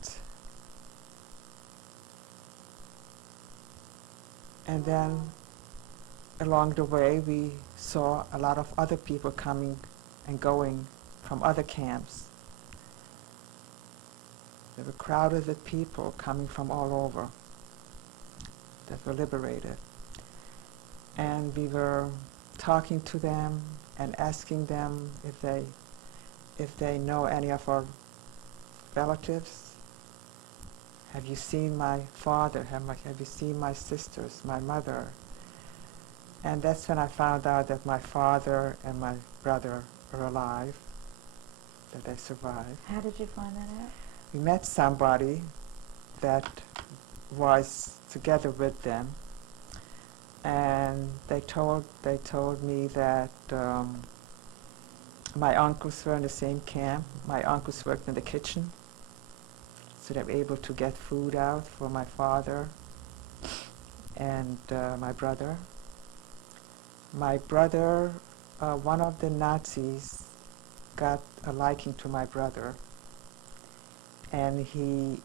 then along the way we saw a lot of other people coming and going from other camps. There were crowded with people coming from all over that were liberated. And we were talking to them and asking them if they know any of our relatives. Have you seen my father? Have you seen my sisters, my mother? And that's when I found out that my father and my brother are alive, that they survived. How did you find that out? We met somebody that was together with them, and they told me that my uncles were in the same camp. My uncles worked in the kitchen, so they were able to get food out for my father and my brother. My brother, one of the Nazis got a liking to my brother, and he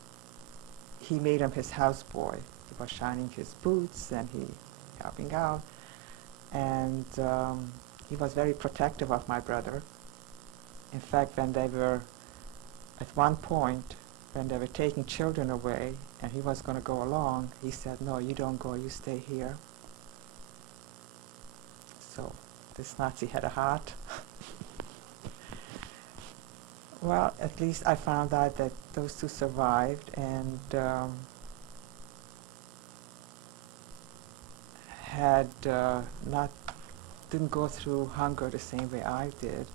made him his houseboy. he was shining his boots and he helping out. And he was very protective of my brother. In fact, when they were, at one point, when they were taking children away and he was going to go along, he said, "No, you don't go, you stay here." So this Nazi had a heart. Well, at least I found out that those two survived and didn't go through hunger the same way I did.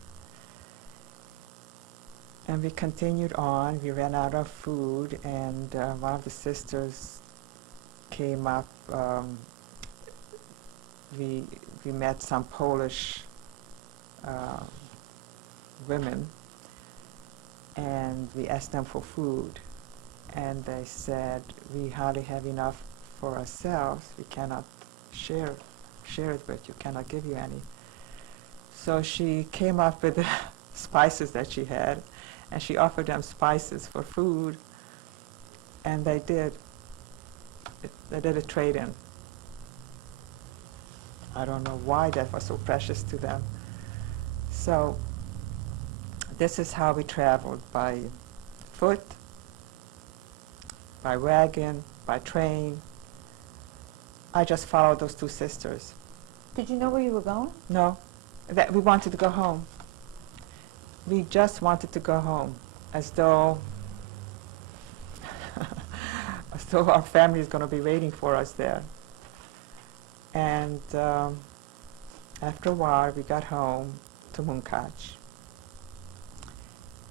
And we continued on. We ran out of food, and one of the sisters came up. We met some Polish women, and we asked them for food. And they said, "We hardly have enough for ourselves. We cannot share it with you, cannot give you any." So she came up with the spices that she had, and she offered them spices for food, and they did. They did a trade-in. I don't know why that was so precious to them. So this is how we traveled, by foot, by wagon, by train. I just followed those two sisters. Did you know where you were going? No, that we wanted to go home. We just wanted to go home, as though our family is going to be waiting for us there. And after a while, we got home to Munkatch,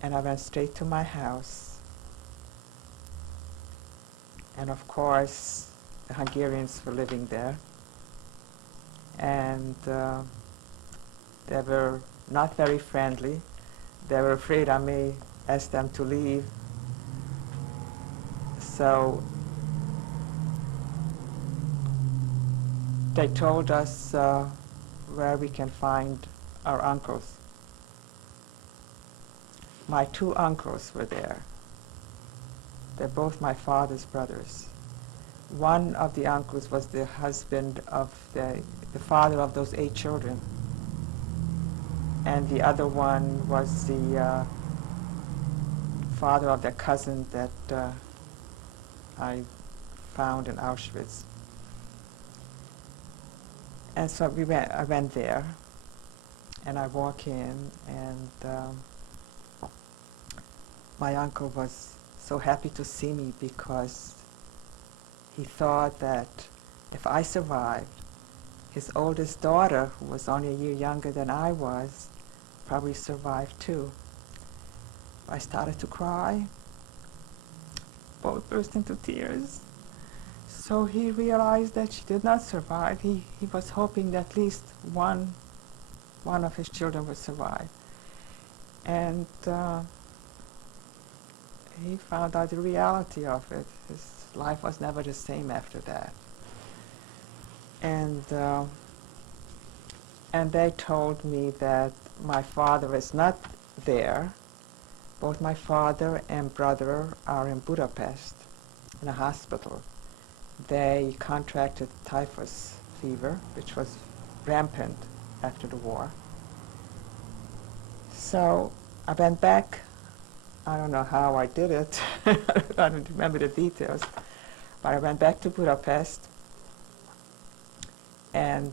and I went straight to my house. And of course, the Hungarians were living there, and they were not very friendly. They were afraid I may ask them to leave. So they told us where we can find our uncles. My two uncles were there. They're both my father's brothers. One of the uncles was the husband of the father of those 8 children. And the other one was the father of their cousin that I found in Auschwitz. And so I went there, and I walk in, and my uncle was so happy to see me because he thought that if I survived, his oldest daughter, who was only a year younger than I was, probably survived too. I started to cry, both burst into tears. So he realized that she did not survive. He was hoping that at least one of his children would survive. And he found out the reality of it. His life was never the same after that. And they told me that my father is not there. Both my father and brother are in Budapest, in a hospital. They contracted typhus fever, which was rampant after the war. So I went back. I don't know how I did it. I don't remember the details. But I went back to Budapest, and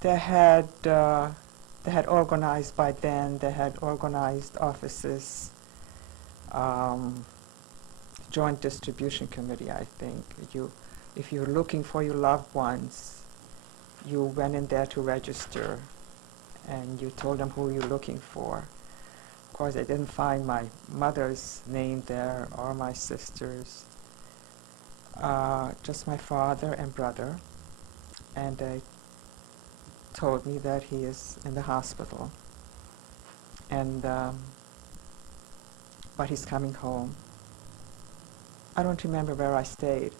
they had organized by then. They had organized offices, joint distribution committee, I think. If you're looking for your loved ones, you went in there to register, and you told them who you're looking for. Of course, I didn't find my mother's name there or my sister's, just my father and brother, and they told me that he is in the hospital, and but he's coming home. I don't remember where I stayed,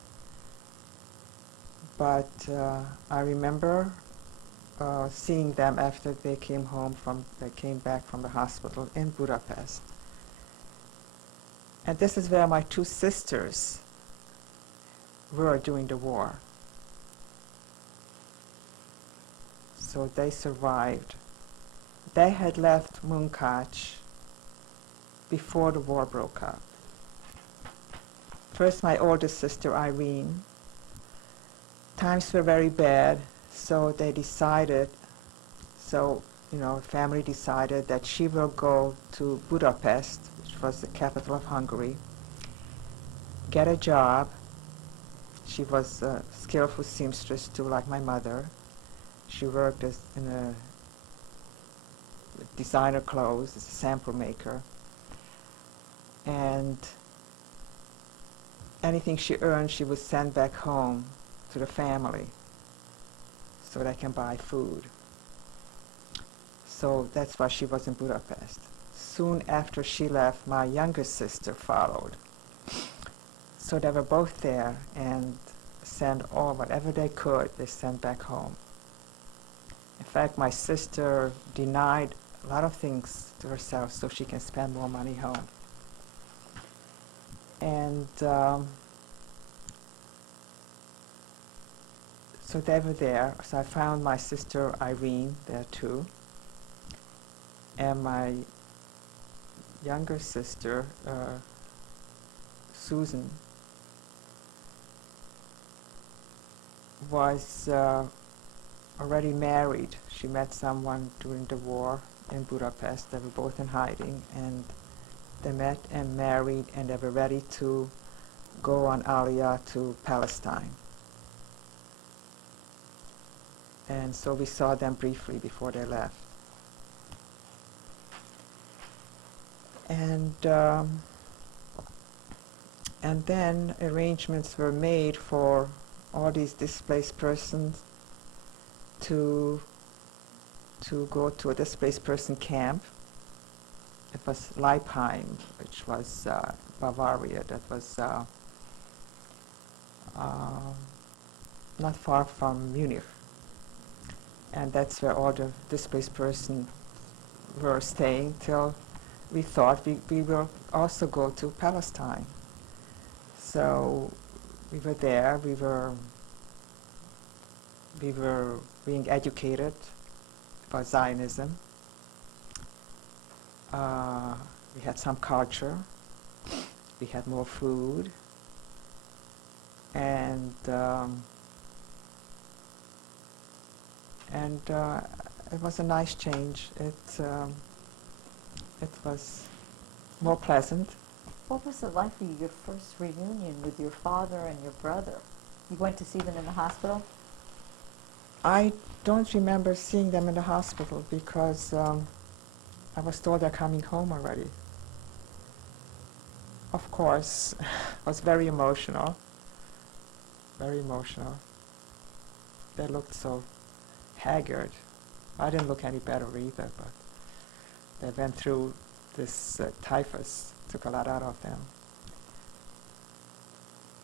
but I remember seeing them after they came back from the hospital in Budapest. And this is where my two sisters were during the war. So they survived. They had left Munkatch before the war broke out. First, my oldest sister, Irene. Times were very bad, so they decided, family decided that she will go to Budapest, which was the capital of Hungary, get a job. She was a skillful seamstress too, like my mother. She worked with designer clothes, as a sample maker. And anything she earned, she would send back home to the family so they can buy food. So that's why she was in Budapest. Soon after she left, my younger sister followed. So they were both there and sent whatever they could, they sent back home. In fact, my sister denied a lot of things to herself so she can spend more money home. And so they were there. So I found my sister Irene there too. And my younger sister, Susan, was already married. She met someone during the war in Budapest. They were both in hiding, and they met and married, and they were ready to go on Aliyah to Palestine. And so we saw them briefly before they left. And then arrangements were made for all these displaced persons to go to a displaced person camp. It was Leipheim, which was Bavaria. That was not far from Munich. And that's where all the displaced persons were staying till we thought we will also go to Palestine. So we were there, we were being educated about Zionism. We had some culture, we had more food, and it was a nice change. It was more pleasant. What was it like for you, your first reunion with your father and your brother? You went to see them in the hospital? I don't remember seeing them in the hospital because I was told they're coming home already. Of course, I was very emotional. Very emotional. They looked so haggard. I didn't look any better either, but they went through this typhus, took a lot out of them.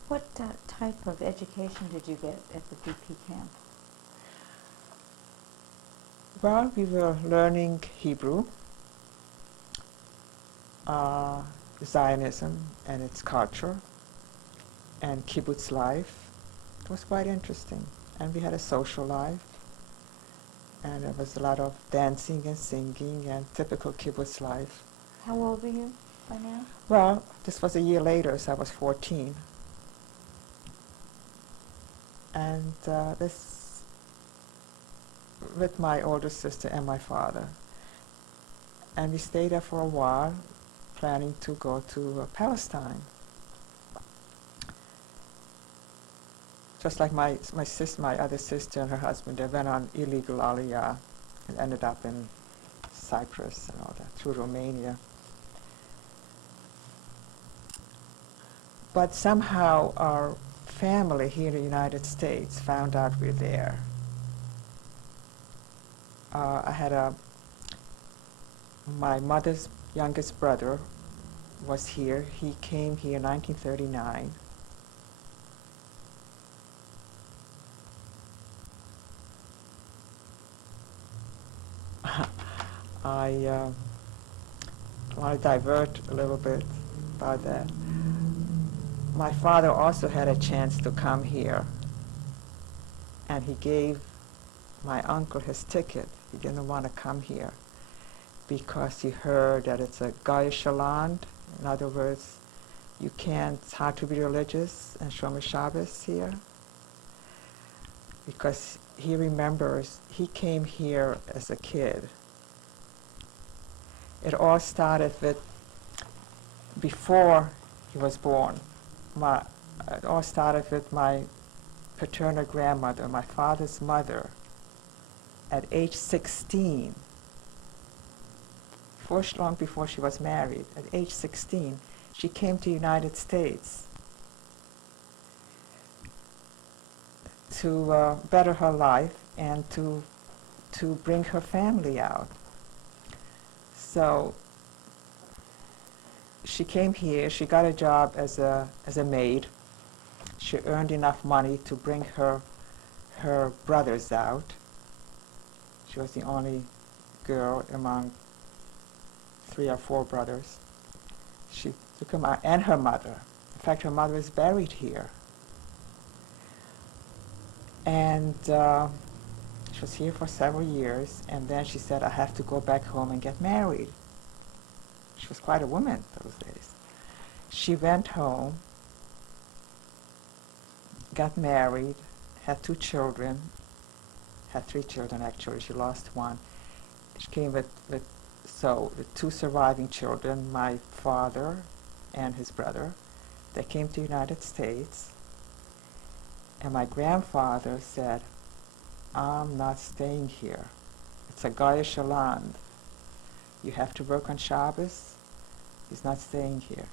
What type of education did you get at the DP camp? Well, we were learning Hebrew, Zionism and its culture, and kibbutz life. It was quite interesting. And we had a social life. And there was a lot of dancing and singing and typical kibbutz life. How old were you by now? Well, this was a year later, so I was 14. And this with my older sister and my father. And we stayed there for a while, planning to go to Palestine. Just like my other sister and her husband, they went on illegal Aliyah and ended up in Cyprus and all that, through Romania. But somehow our family here in the United States found out we're there. I had my mother's youngest brother was here. He came here in 1939. I want to divert a little bit about that. my father also had a chance to come here, and he gave my uncle his ticket. He didn't want to come here because he heard that it's a goyish land. In other words, you can't, it's hard to be religious and Shomer Shabbos here, because he remembers he came here as a kid. It all started with before he was born. It all started with my paternal grandmother, my father's mother. At age 16, first long before she was married, at age 16, she came to the United States to better her life and to bring her family out. So she came here, she got a job as a maid. She earned enough money to bring her brothers out. She was the only girl among 3 or 4 brothers. She took them out, and her mother. In fact, her mother is buried here. And she was here for several years, and then she said, I have to go back home and get married. She was quite a woman those days. She went home, got married, had 2 children, had 3 children actually, she lost 1. She came with 2 surviving children, my father and his brother. They came to the United States, and my grandfather said, I'm not staying here. It's a goyish land. You have to work on Shabbos. He's not staying here.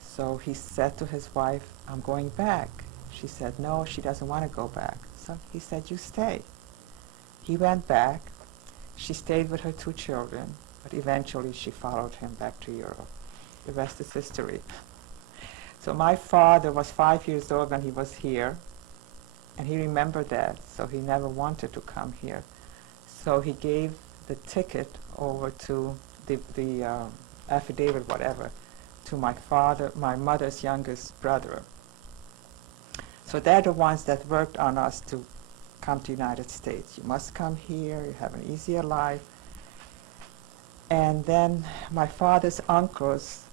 So he said to his wife, I'm going back. She said, no, she doesn't want to go back. So he said, you stay. He went back. She stayed with her 2 children, but eventually she followed him back to Europe. The rest is history. So my father was 5 years old when he was here, and he remembered that, so he never wanted to come here. So he gave the ticket over to the affidavit, whatever, to my mother's youngest brother. So they're the ones that worked on us to come to the United States. You must come here, you have an easier life. And then my father's uncles,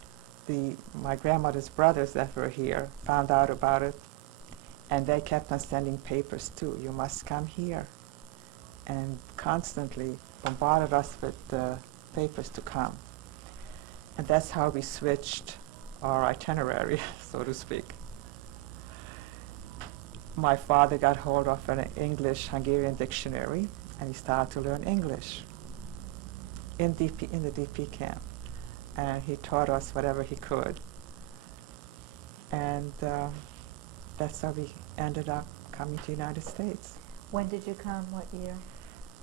my grandmother's brothers that were here, found out about it, and they kept on sending papers too. You must come here. And constantly bombarded us with papers to come. And that's how we switched our itinerary, so to speak. My father got hold of an English-Hungarian dictionary, and he started to learn English in the DP camp. And he taught us whatever he could. And that's how we ended up coming to the United States. When did you come? What year?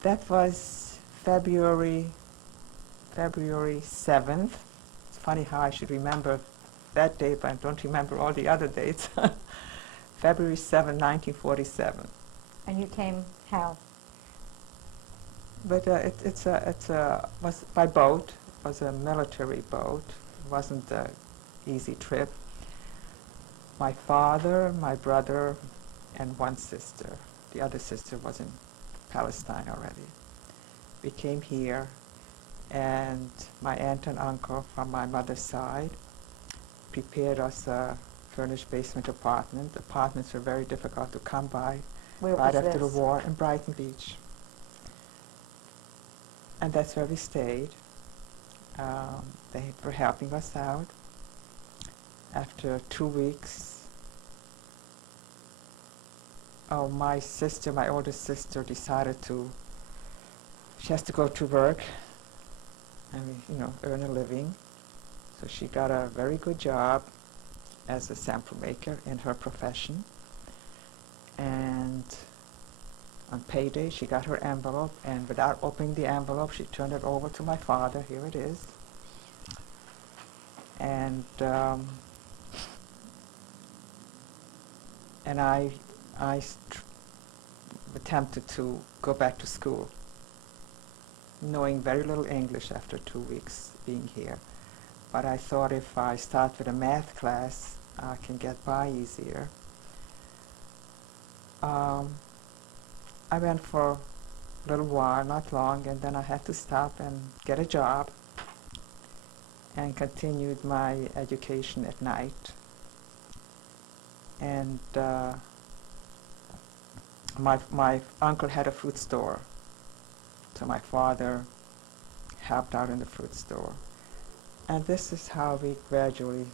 That was February 7th. It's funny how I should remember that date, but I don't remember all the other dates. February 7, 1947. And you came how? But it was by boat. It was a military boat. It wasn't an easy trip. My father, my brother, and 1 sister. The other sister was in Palestine already. We came here, and my aunt and uncle from my mother's side prepared us a furnished basement apartment. Apartments were very difficult to come by. Where right was after this? the war in Brighton Beach. And that's where we stayed. They were helping us out. After 2 weeks, my sister, my oldest sister, decided she has to go to work and, earn a living. So she got a very good job as a sample maker in her profession. And on payday, she got her envelope, and without opening the envelope, she turned it over to my father. Here it is. And I attempted to go back to school, knowing very little English after 2 weeks being here. But I thought if I start with a math class, I can get by easier. I went for a little while, not long, and then I had to stop and get a job and continued my education at night. And my uncle had a fruit store, so my father helped out in the fruit store. And this is how we gradually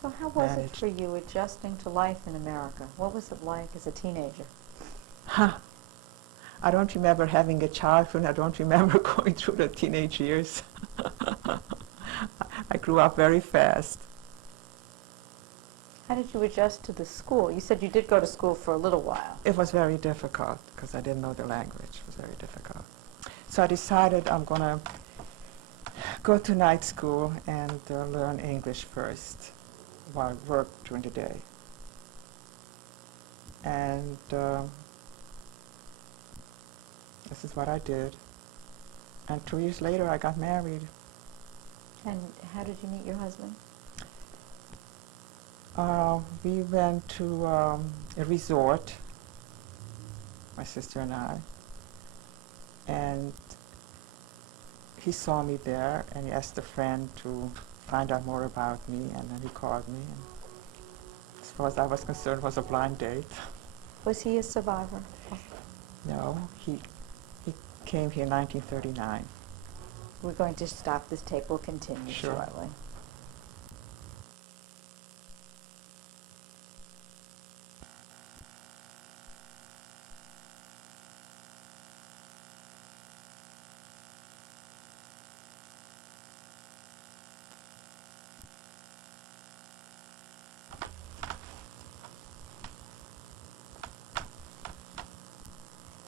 So how was it managed. for you adjusting to life in America? What was it like as a teenager? I don't remember having a childhood. I don't remember going through the teenage years. I grew up very fast. How did you adjust to the school? You said you did go to school for a little while. It was very difficult because I didn't know the language. It was very difficult. So I decided I'm going to go to night school and learn English first while I work during the day. And this is what I did. And 2 years later, I got married. And how did you meet your husband? We went to a resort, my sister and I, and he saw me there and he asked a friend to find out more about me, and then he called me. And as far as I was concerned, it was a blind date. Was he a survivor? No, he came here in 1939. We're going to stop this tape. We'll continue Sure. shortly.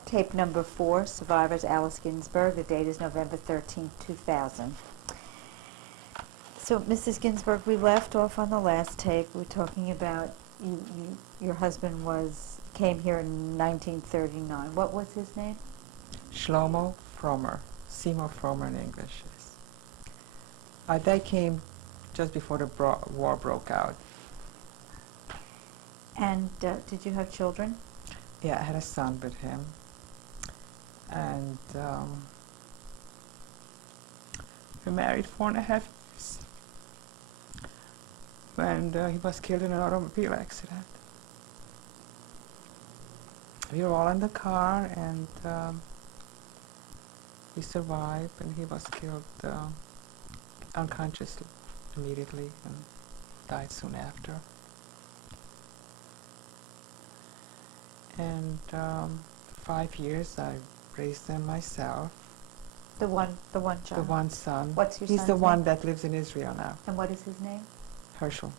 Tape number 4, survivors Alice Ginsberg. The date is November 13th, 2000. So, Mrs. Ginsberg, we left off on the last tape. We were talking about your husband came here in 1939. What was his name? Shlomo Frommer, Seymour Frommer in English. Yes. They came just before the war broke out. And did you have children? Yeah, I had a son with him. And we married 4.5 years when he was killed in an automobile accident. We were all in the car, and he survived, and he was killed unconscious immediately and died soon after. And 5 years I raised them myself. The one child. The one son. What's your He's son's the one name? that lives in Israel now. And what is his name? Herschel.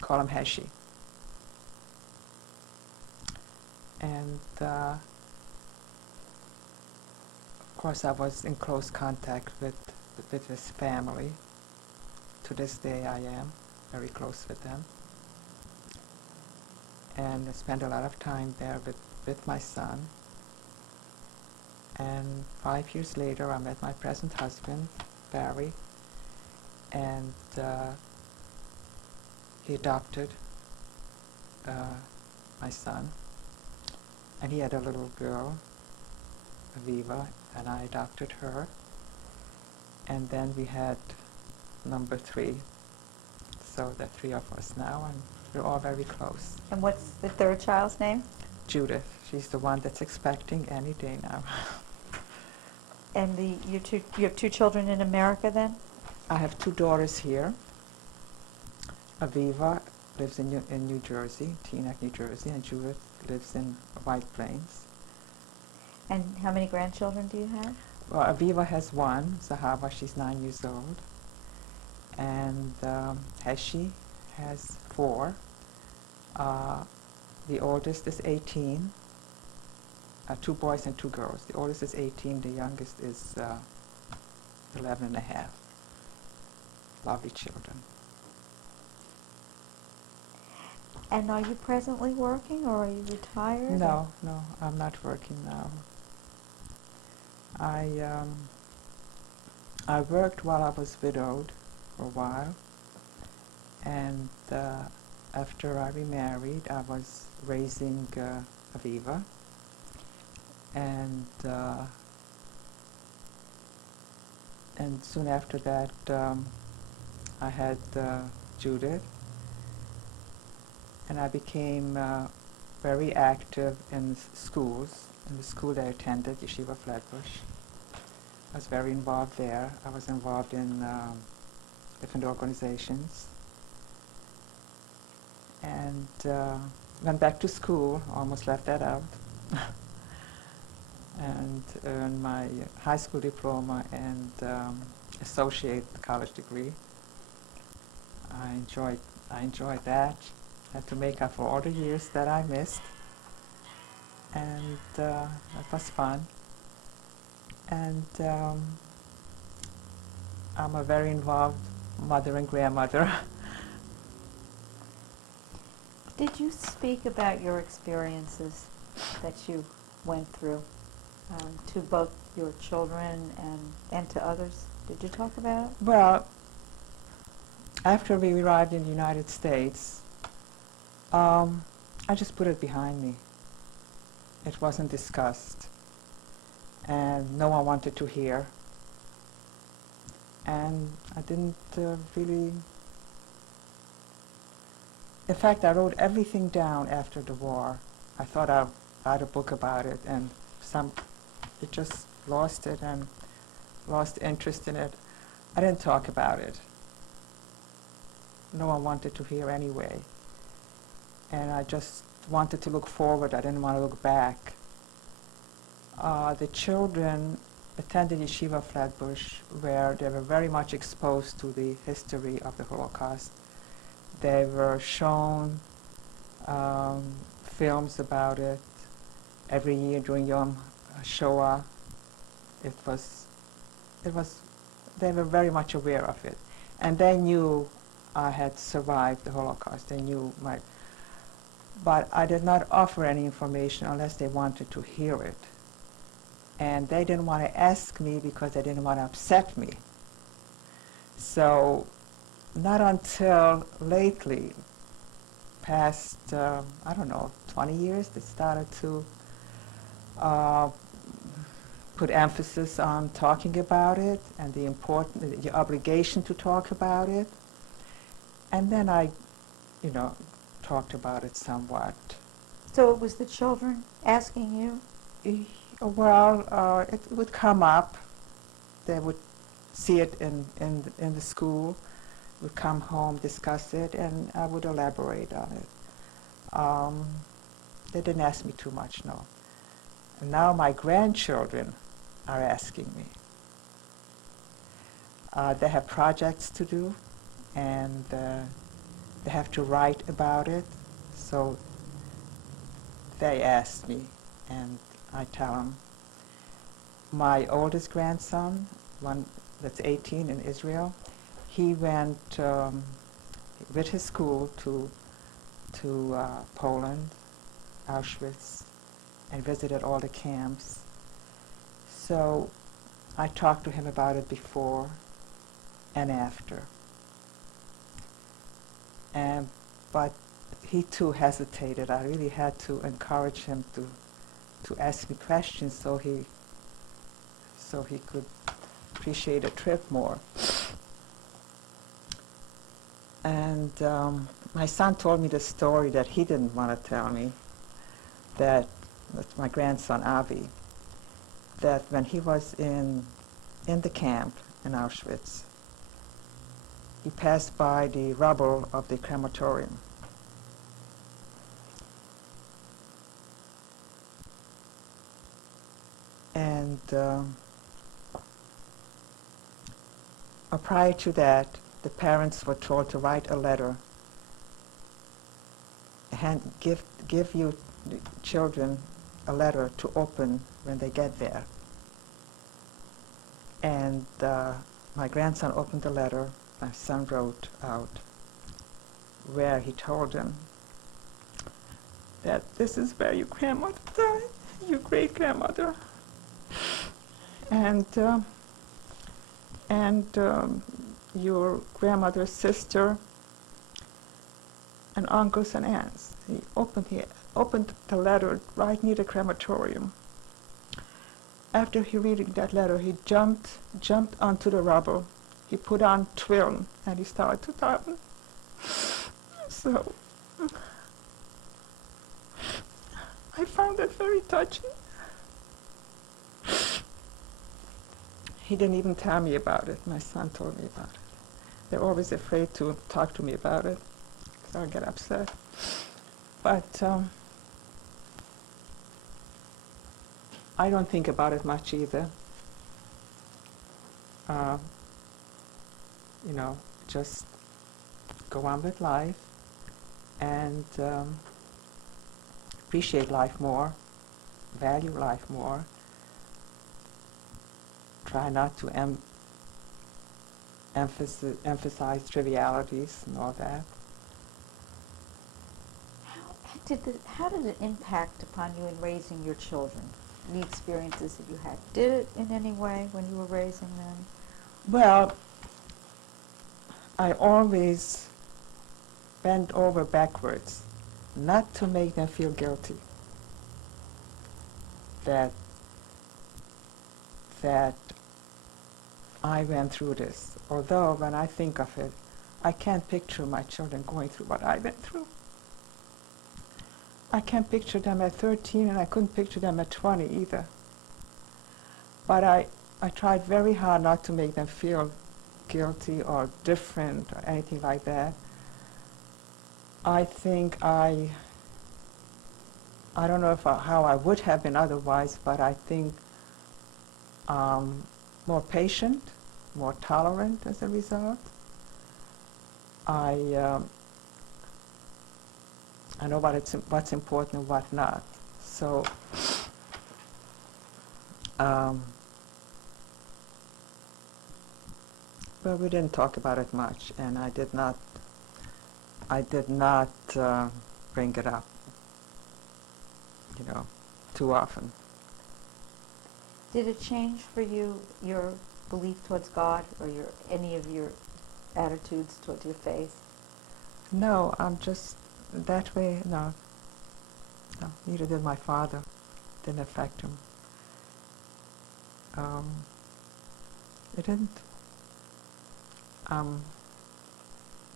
Call him Heshi. And of course I was in close contact with his family. To this day I am very close with them. And I spent a lot of time there with my son. And 5 years later, I met my present husband, Barry, and he adopted my son. And he had a little girl, Aviva, and I adopted her. And then we had number 3. So there are 3 of us now, and we're all very close. And what's the third child's name? Judith. She's the one that's expecting any day now. And you have 2 children in America then? I have 2 daughters here. Aviva lives in New Jersey, Teaneck, New Jersey, and Judith lives in White Plains. And how many grandchildren do you have? Well, Aviva has 1, Zahava, she's 9 years old. And Heshi has 4. The oldest is 18. 2 boys and 2 girls. The oldest is 18, the youngest is 11 and a half. Lovely children. And are you presently working, or are you retired? No, I'm not working now. I worked while I was widowed for a while, And after I remarried, I was raising Aviva, and soon after that, I had Judith, and I became very active in schools, in the school I attended, Yeshiva Flatbush. I was very involved there. I was involved in different organizations. And went back to school, almost left that out, and earned my high school diploma and associate college degree. I enjoyed that. Had to make up for all the years that I missed, and that was fun. And I'm a very involved mother and grandmother. Did you speak about your experiences that you went through to both your children and to others? Did you talk about it? Well, after we arrived in the United States, I just put it behind me. It wasn't discussed, and no one wanted to hear. And I didn't really... In fact, I wrote everything down after the war. I thought I'd write a book about it, and it just lost it and lost interest in it. I didn't talk about it. No one wanted to hear anyway. And I just wanted to look forward. I didn't want to look back. The children attended Yeshiva Flatbush, where they were very much exposed to the history of the Holocaust. They were shown films about it every year during Yom Shoah. They were very much aware of it. And they knew I had survived the Holocaust. They knew but I did not offer any information unless they wanted to hear it. And they didn't want to ask me because they didn't want to upset me. So not until lately, past, 20 years, they started to put emphasis on talking about it and the obligation to talk about it. And then I, talked about it somewhat. So it was the children asking you? Well, it would come up. They would see it in the school, would come home, discuss it, and I would elaborate on it. They didn't ask me too much, no. And now my grandchildren are asking me. They have projects to do, and they have to write about it, so they ask me, and I tell them. My oldest grandson, one that's 18 in Israel, he went with his school to Poland, Auschwitz, and visited all the camps. So I talked to him about it before and after. But he too hesitated. I really had to encourage him to ask me questions so he could appreciate a trip more. And my son told me the story that he didn't want to tell me, that's my grandson Avi, that when he was in the camp in Auschwitz, he passed by the rubble of the crematorium. And prior to that, the parents were told to write a letter and give you the children a letter to open when they get there. And my grandson opened the letter. My son wrote out where he told them that this is where your grandmother died, your great-grandmother, and your grandmother's sister and uncles and aunts. He opened the letter right near the crematorium. After he reading that letter, he jumped onto the rubble. He put on tefillin and he started to daven. So I found that very touching. He didn't even tell me about it. My son told me about it. They're always afraid to talk to me about it because I'll get upset. But I don't think about it much either. You know, just go on with life and appreciate life more, value life more. Try not to emphasize trivialities and all that. How did it impact upon you in raising your children, the experiences that you had? Did it in any way when you were raising them? Well, I always bent over backwards, not to make them feel guilty that I went through this. Although when I think of it, I can't picture my children going through what I went through. I can't picture them at 13 and I couldn't picture them at 20 either. But I tried very hard not to make them feel guilty or different or anything like that. I think I don't know how I would have been otherwise, but I think more patient, more tolerant as a result. I know what's important and what not. So well, we didn't talk about it much, and I did not bring it up, you know, too often. Did it change for you your belief towards God or any of your attitudes towards your faith? No, I'm just that way. No, neither did my father. Didn't affect him. It didn't.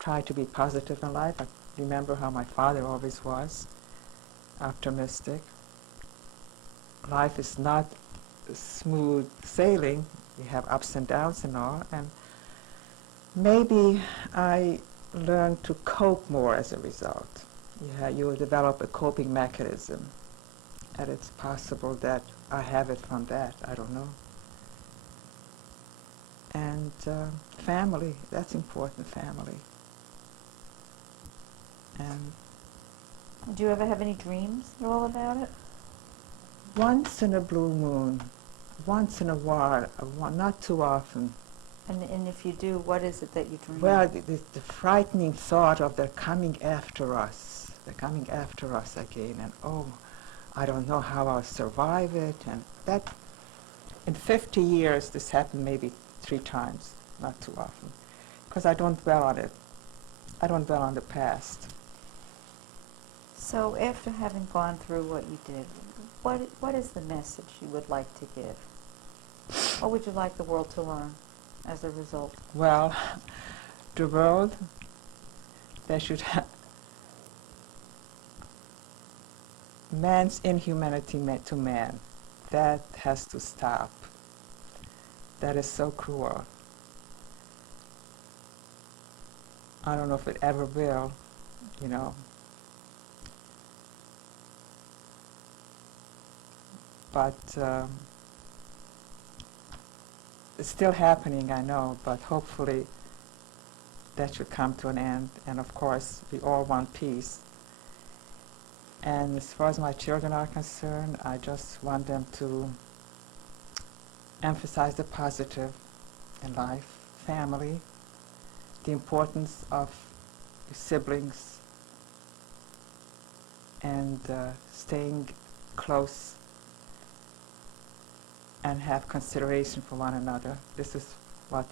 Try to be positive in life. I remember how my father always was, optimistic. Life is not smooth sailing. We have ups and downs and all, and maybe I learned to cope more as a result. You will develop a coping mechanism, and it's possible that I have it from that. I don't know. And family, that's important, family. And do you ever have any dreams at all about it? once in a blue moon, once in a while, not too often. And if you do, what is it that you dream? Well, the frightening thought of they're coming after us. They're coming after us again, and oh, I don't know how I'll survive it. And that, in 50 years, this happened maybe 3 times, not too often, because I don't dwell on it. I don't dwell on the past. So after having gone through what you did, what is the message you would like to give? What would you like the world to learn as a result? Well, the world, they should man's inhumanity to man, that has to stop. That is so cruel. I don't know if it ever will, you know. But it's still happening, I know, but hopefully that should come to an end. And of course, we all want peace. And as far as my children are concerned, I just want them to emphasize the positive in life, family, the importance of siblings, and staying close and have consideration for one another. This is what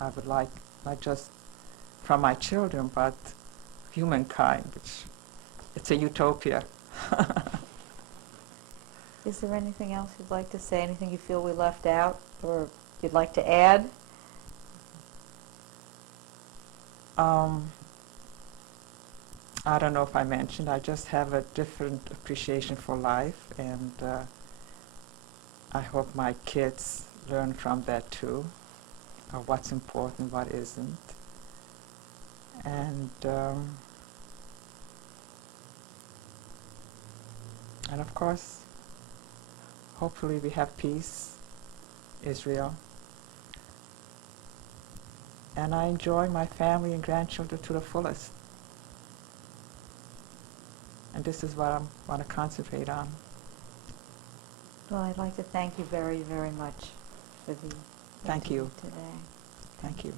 I would like, not just from my children, but humankind, which it's a utopia. Is there anything else you'd like to say? Anything you feel we left out or you'd like to add? I don't know if I mentioned, I just have a different appreciation for life, and I hope my kids learn from that too, what's important, what isn't. And of course, hopefully we have peace, Israel. And I enjoy my family and grandchildren to the fullest. And this is what I want to concentrate on. Well, I'd like to thank you very, very much for the Thank you. interview today. Thank you.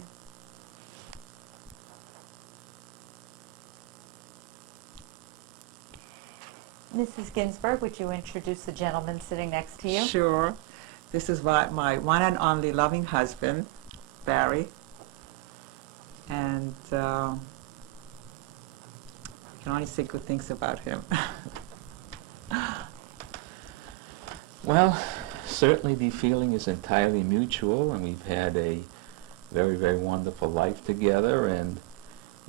Mrs. Ginsburg, would you introduce the gentleman sitting next to you? Sure. This is my one and only loving husband, Barry. And I can only say good things about him. Well, certainly the feeling is entirely mutual, and we've had a very, very wonderful life together, and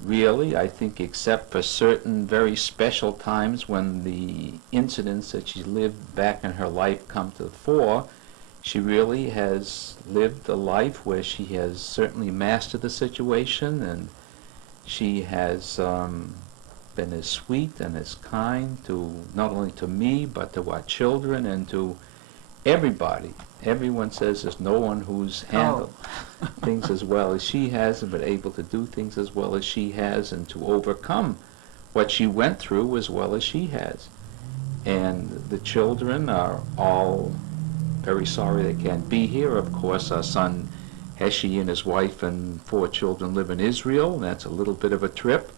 really, I think except for certain very special times when the incidents that she lived back in her life come to the fore, she really has lived a life where she has certainly mastered the situation, and she has been as sweet and as kind to not only to me but to our children and to everybody. Everyone says there's no one who's handled things as well as she has and been able to do things as well as she has and to overcome what she went through as well as she has. And the children are all very sorry they can't be here. Of course, our son Heshi and his wife and 4 children live in Israel, and that's a little bit of a trip.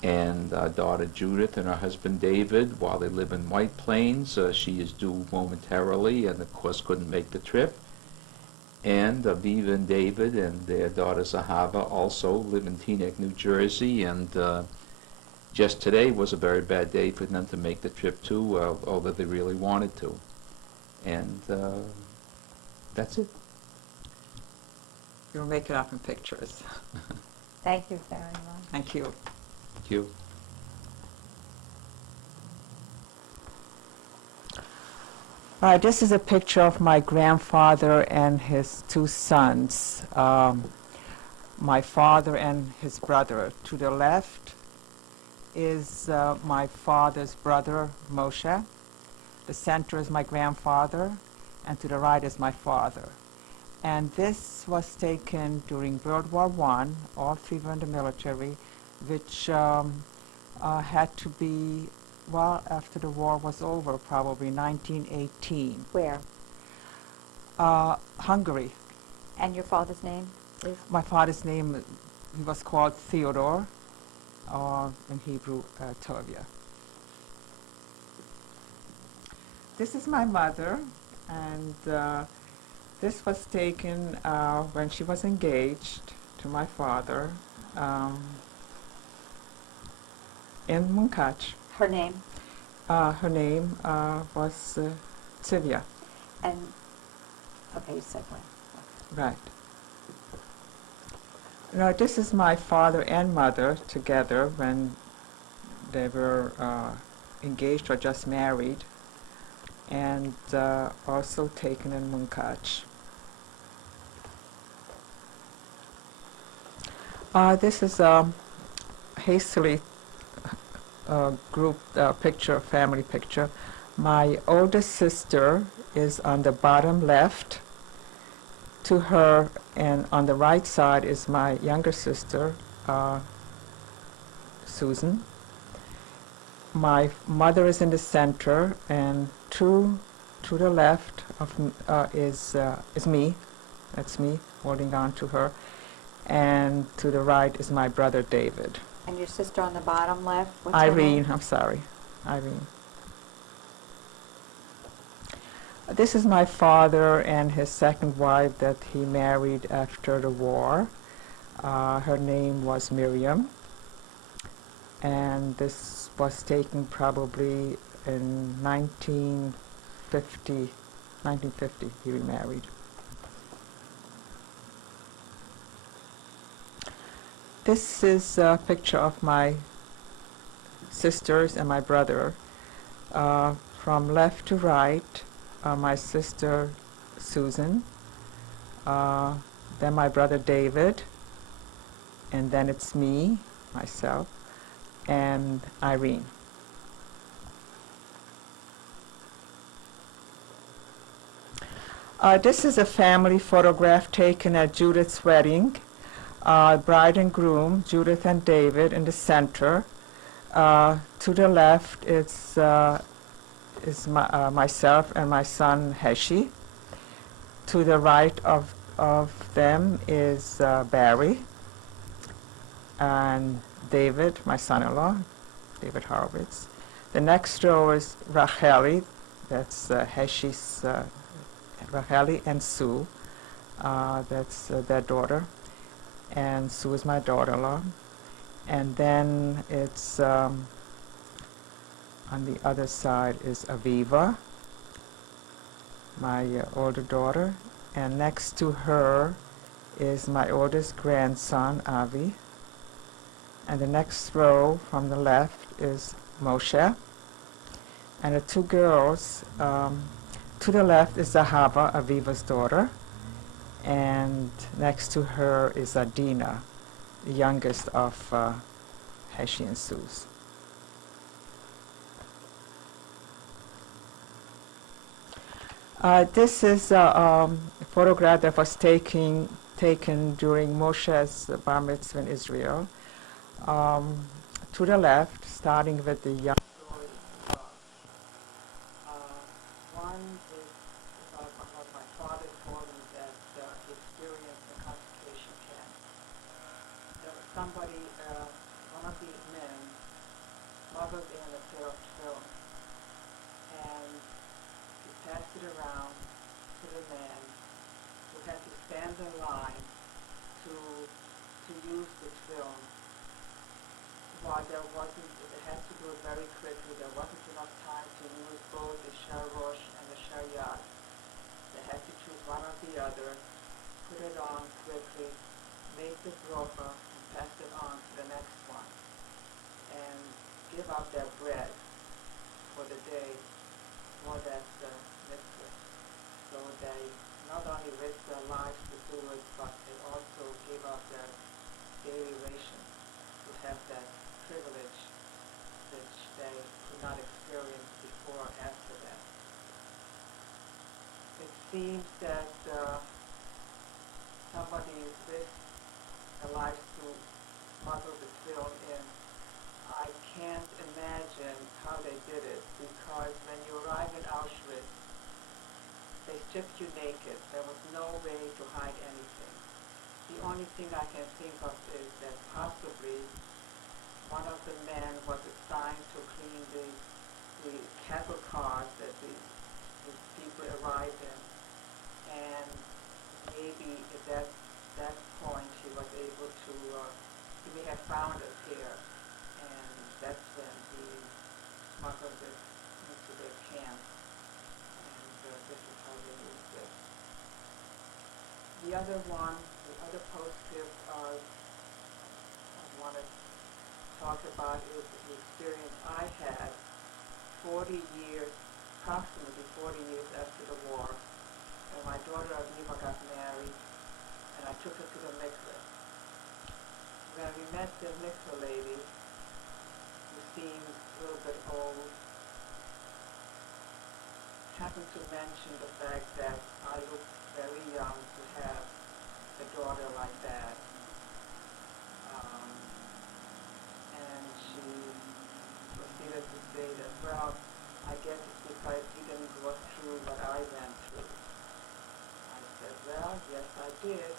And our daughter Judith and her husband David, while they live in White Plains, she is due momentarily and of course couldn't make the trip. And Aviva and David and their daughter Zahava also live in Teaneck, New Jersey, and just today was a very bad day for them to make the trip too, although they really wanted to. And that's it. You'll make it up in pictures. Thank you very much. Thank you. Thank you. All right, this is a picture of my grandfather and his 2 sons, my father and his brother. To the left is my father's brother, Moshe. The center is my grandfather, and to the right is my father. And this was taken during World War I. All 3 were in the military, which had to be, well, after the war was over, probably 1918. Where? Hungary. And your father's name is? My father's name, he was called Theodore, or in Hebrew, Tovia. This is my mother, and this was taken when she was engaged to my father in Munkatch. Her name? Her name was Sylvia. And, okay, you said when. Right. Now, this is my father and mother together when they were engaged or just married, and also taken in Munkatch. This is a hastily grouped picture, family picture. My oldest sister is on the bottom left. To her, and on the right side is my younger sister, Susan. My mother is in the center, and to the left of is me. That's me holding on to her, and to the right is my brother David. And your sister on the bottom left? What's her Irene, name? I'm sorry, Irene. This is my father and his second wife that he married after the war. Her name was Miriam, and this was taken probably in 1950 he remarried. This is a picture of my sisters and my brother. From left to right, my sister Susan, then my brother David, and then it's me, myself, and Irene. This is a family photograph taken at Judith's wedding. Bride and groom, Judith and David, in the center. To the left is myself and my son Heshi. To the right of them is Barry and David, my son-in-law, David Horowitz. The next row is Racheli, that's Heshi's Racheli, and Sue, that's their daughter, and Sue is my daughter-in-law. And then it's on the other side is Aviva, my older daughter, and next to her is my oldest grandson, Avi. And the next row from the left is Moshe. And the two girls, to the left is Zahava, Aviva's daughter, and next to her is Adina, the youngest of Heshi and Sue's. This is a photograph that was taken during Moshe's bar mitzvah in Israel. To the left, starting with the young boy. One is about what my father told me that he experienced the concentration camp. There was somebody, one of these men, smuggled in a pair of film, and he passed it around to the man who had to stand in line to use the film. While there wasn't, they had to do it very quickly, there wasn't enough time to use both the shar rosh and the shar yad. They had to choose one or the other, put it on quickly, make the brocha, and pass it on to the next one, and give up their bread for the day for that mitzvah. So they not only risked their lives to do it, but they also gave up their daily ration to have that privilege which they could not experience before or after that. It seems that somebody risked their lives to smuggle the film in. I can't imagine how they did it, because when you arrive in Auschwitz, they stripped you naked. There was no way to hide anything. The only thing I can think of is that possibly one of the men was assigned to clean the cattle cars that these people arrived in, and maybe at that point he was able to, he may have found us here, and that's when he smuggled it into their camp, and this is how they used it. The other one, the other postscript I want to talk about is the experience I had 40 years, approximately 40 years after the war, when my daughter Aviva got married, and I took her to the mikveh. When we met the mikveh lady, who seemed a little bit old, happened to mention the fact that I looked very young to have a daughter like that. And she proceeded to say that, well, I guess it's because you didn't go through what I went through. I said, well, yes, I did.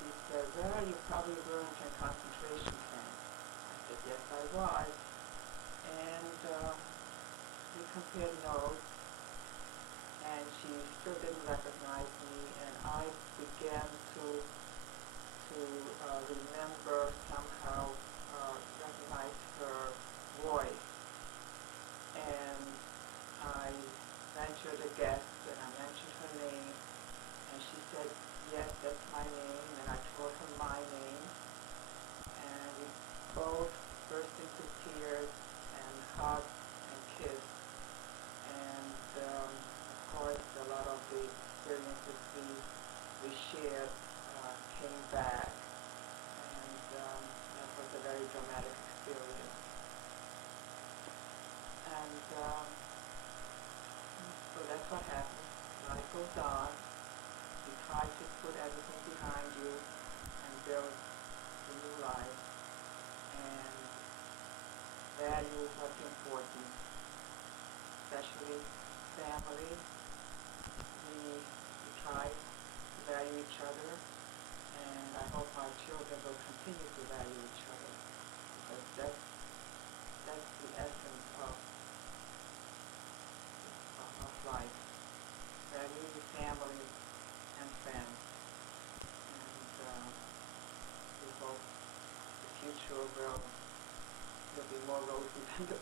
She said, well, you probably were in a concentration camp. I said, yes, I was. And we compared notes, and she still didn't recognize me, and I began to remember somehow recognized her voice. And I ventured a guess, and I mentioned her name, and she said, yes, that's my name, and I told her my name, and we both burst into tears and hugged and kissed, and of course a lot of the experiences we shared came back, and that was a very dramatic experience. And so that's what happens. Life goes on. You try to put everything behind you and build a new life. And value what's important, especially family. We try to value each other, and I hope our children will continue to value each other, because that's the essence of life. Value your family and friends, and we hope the future will be more rosy than the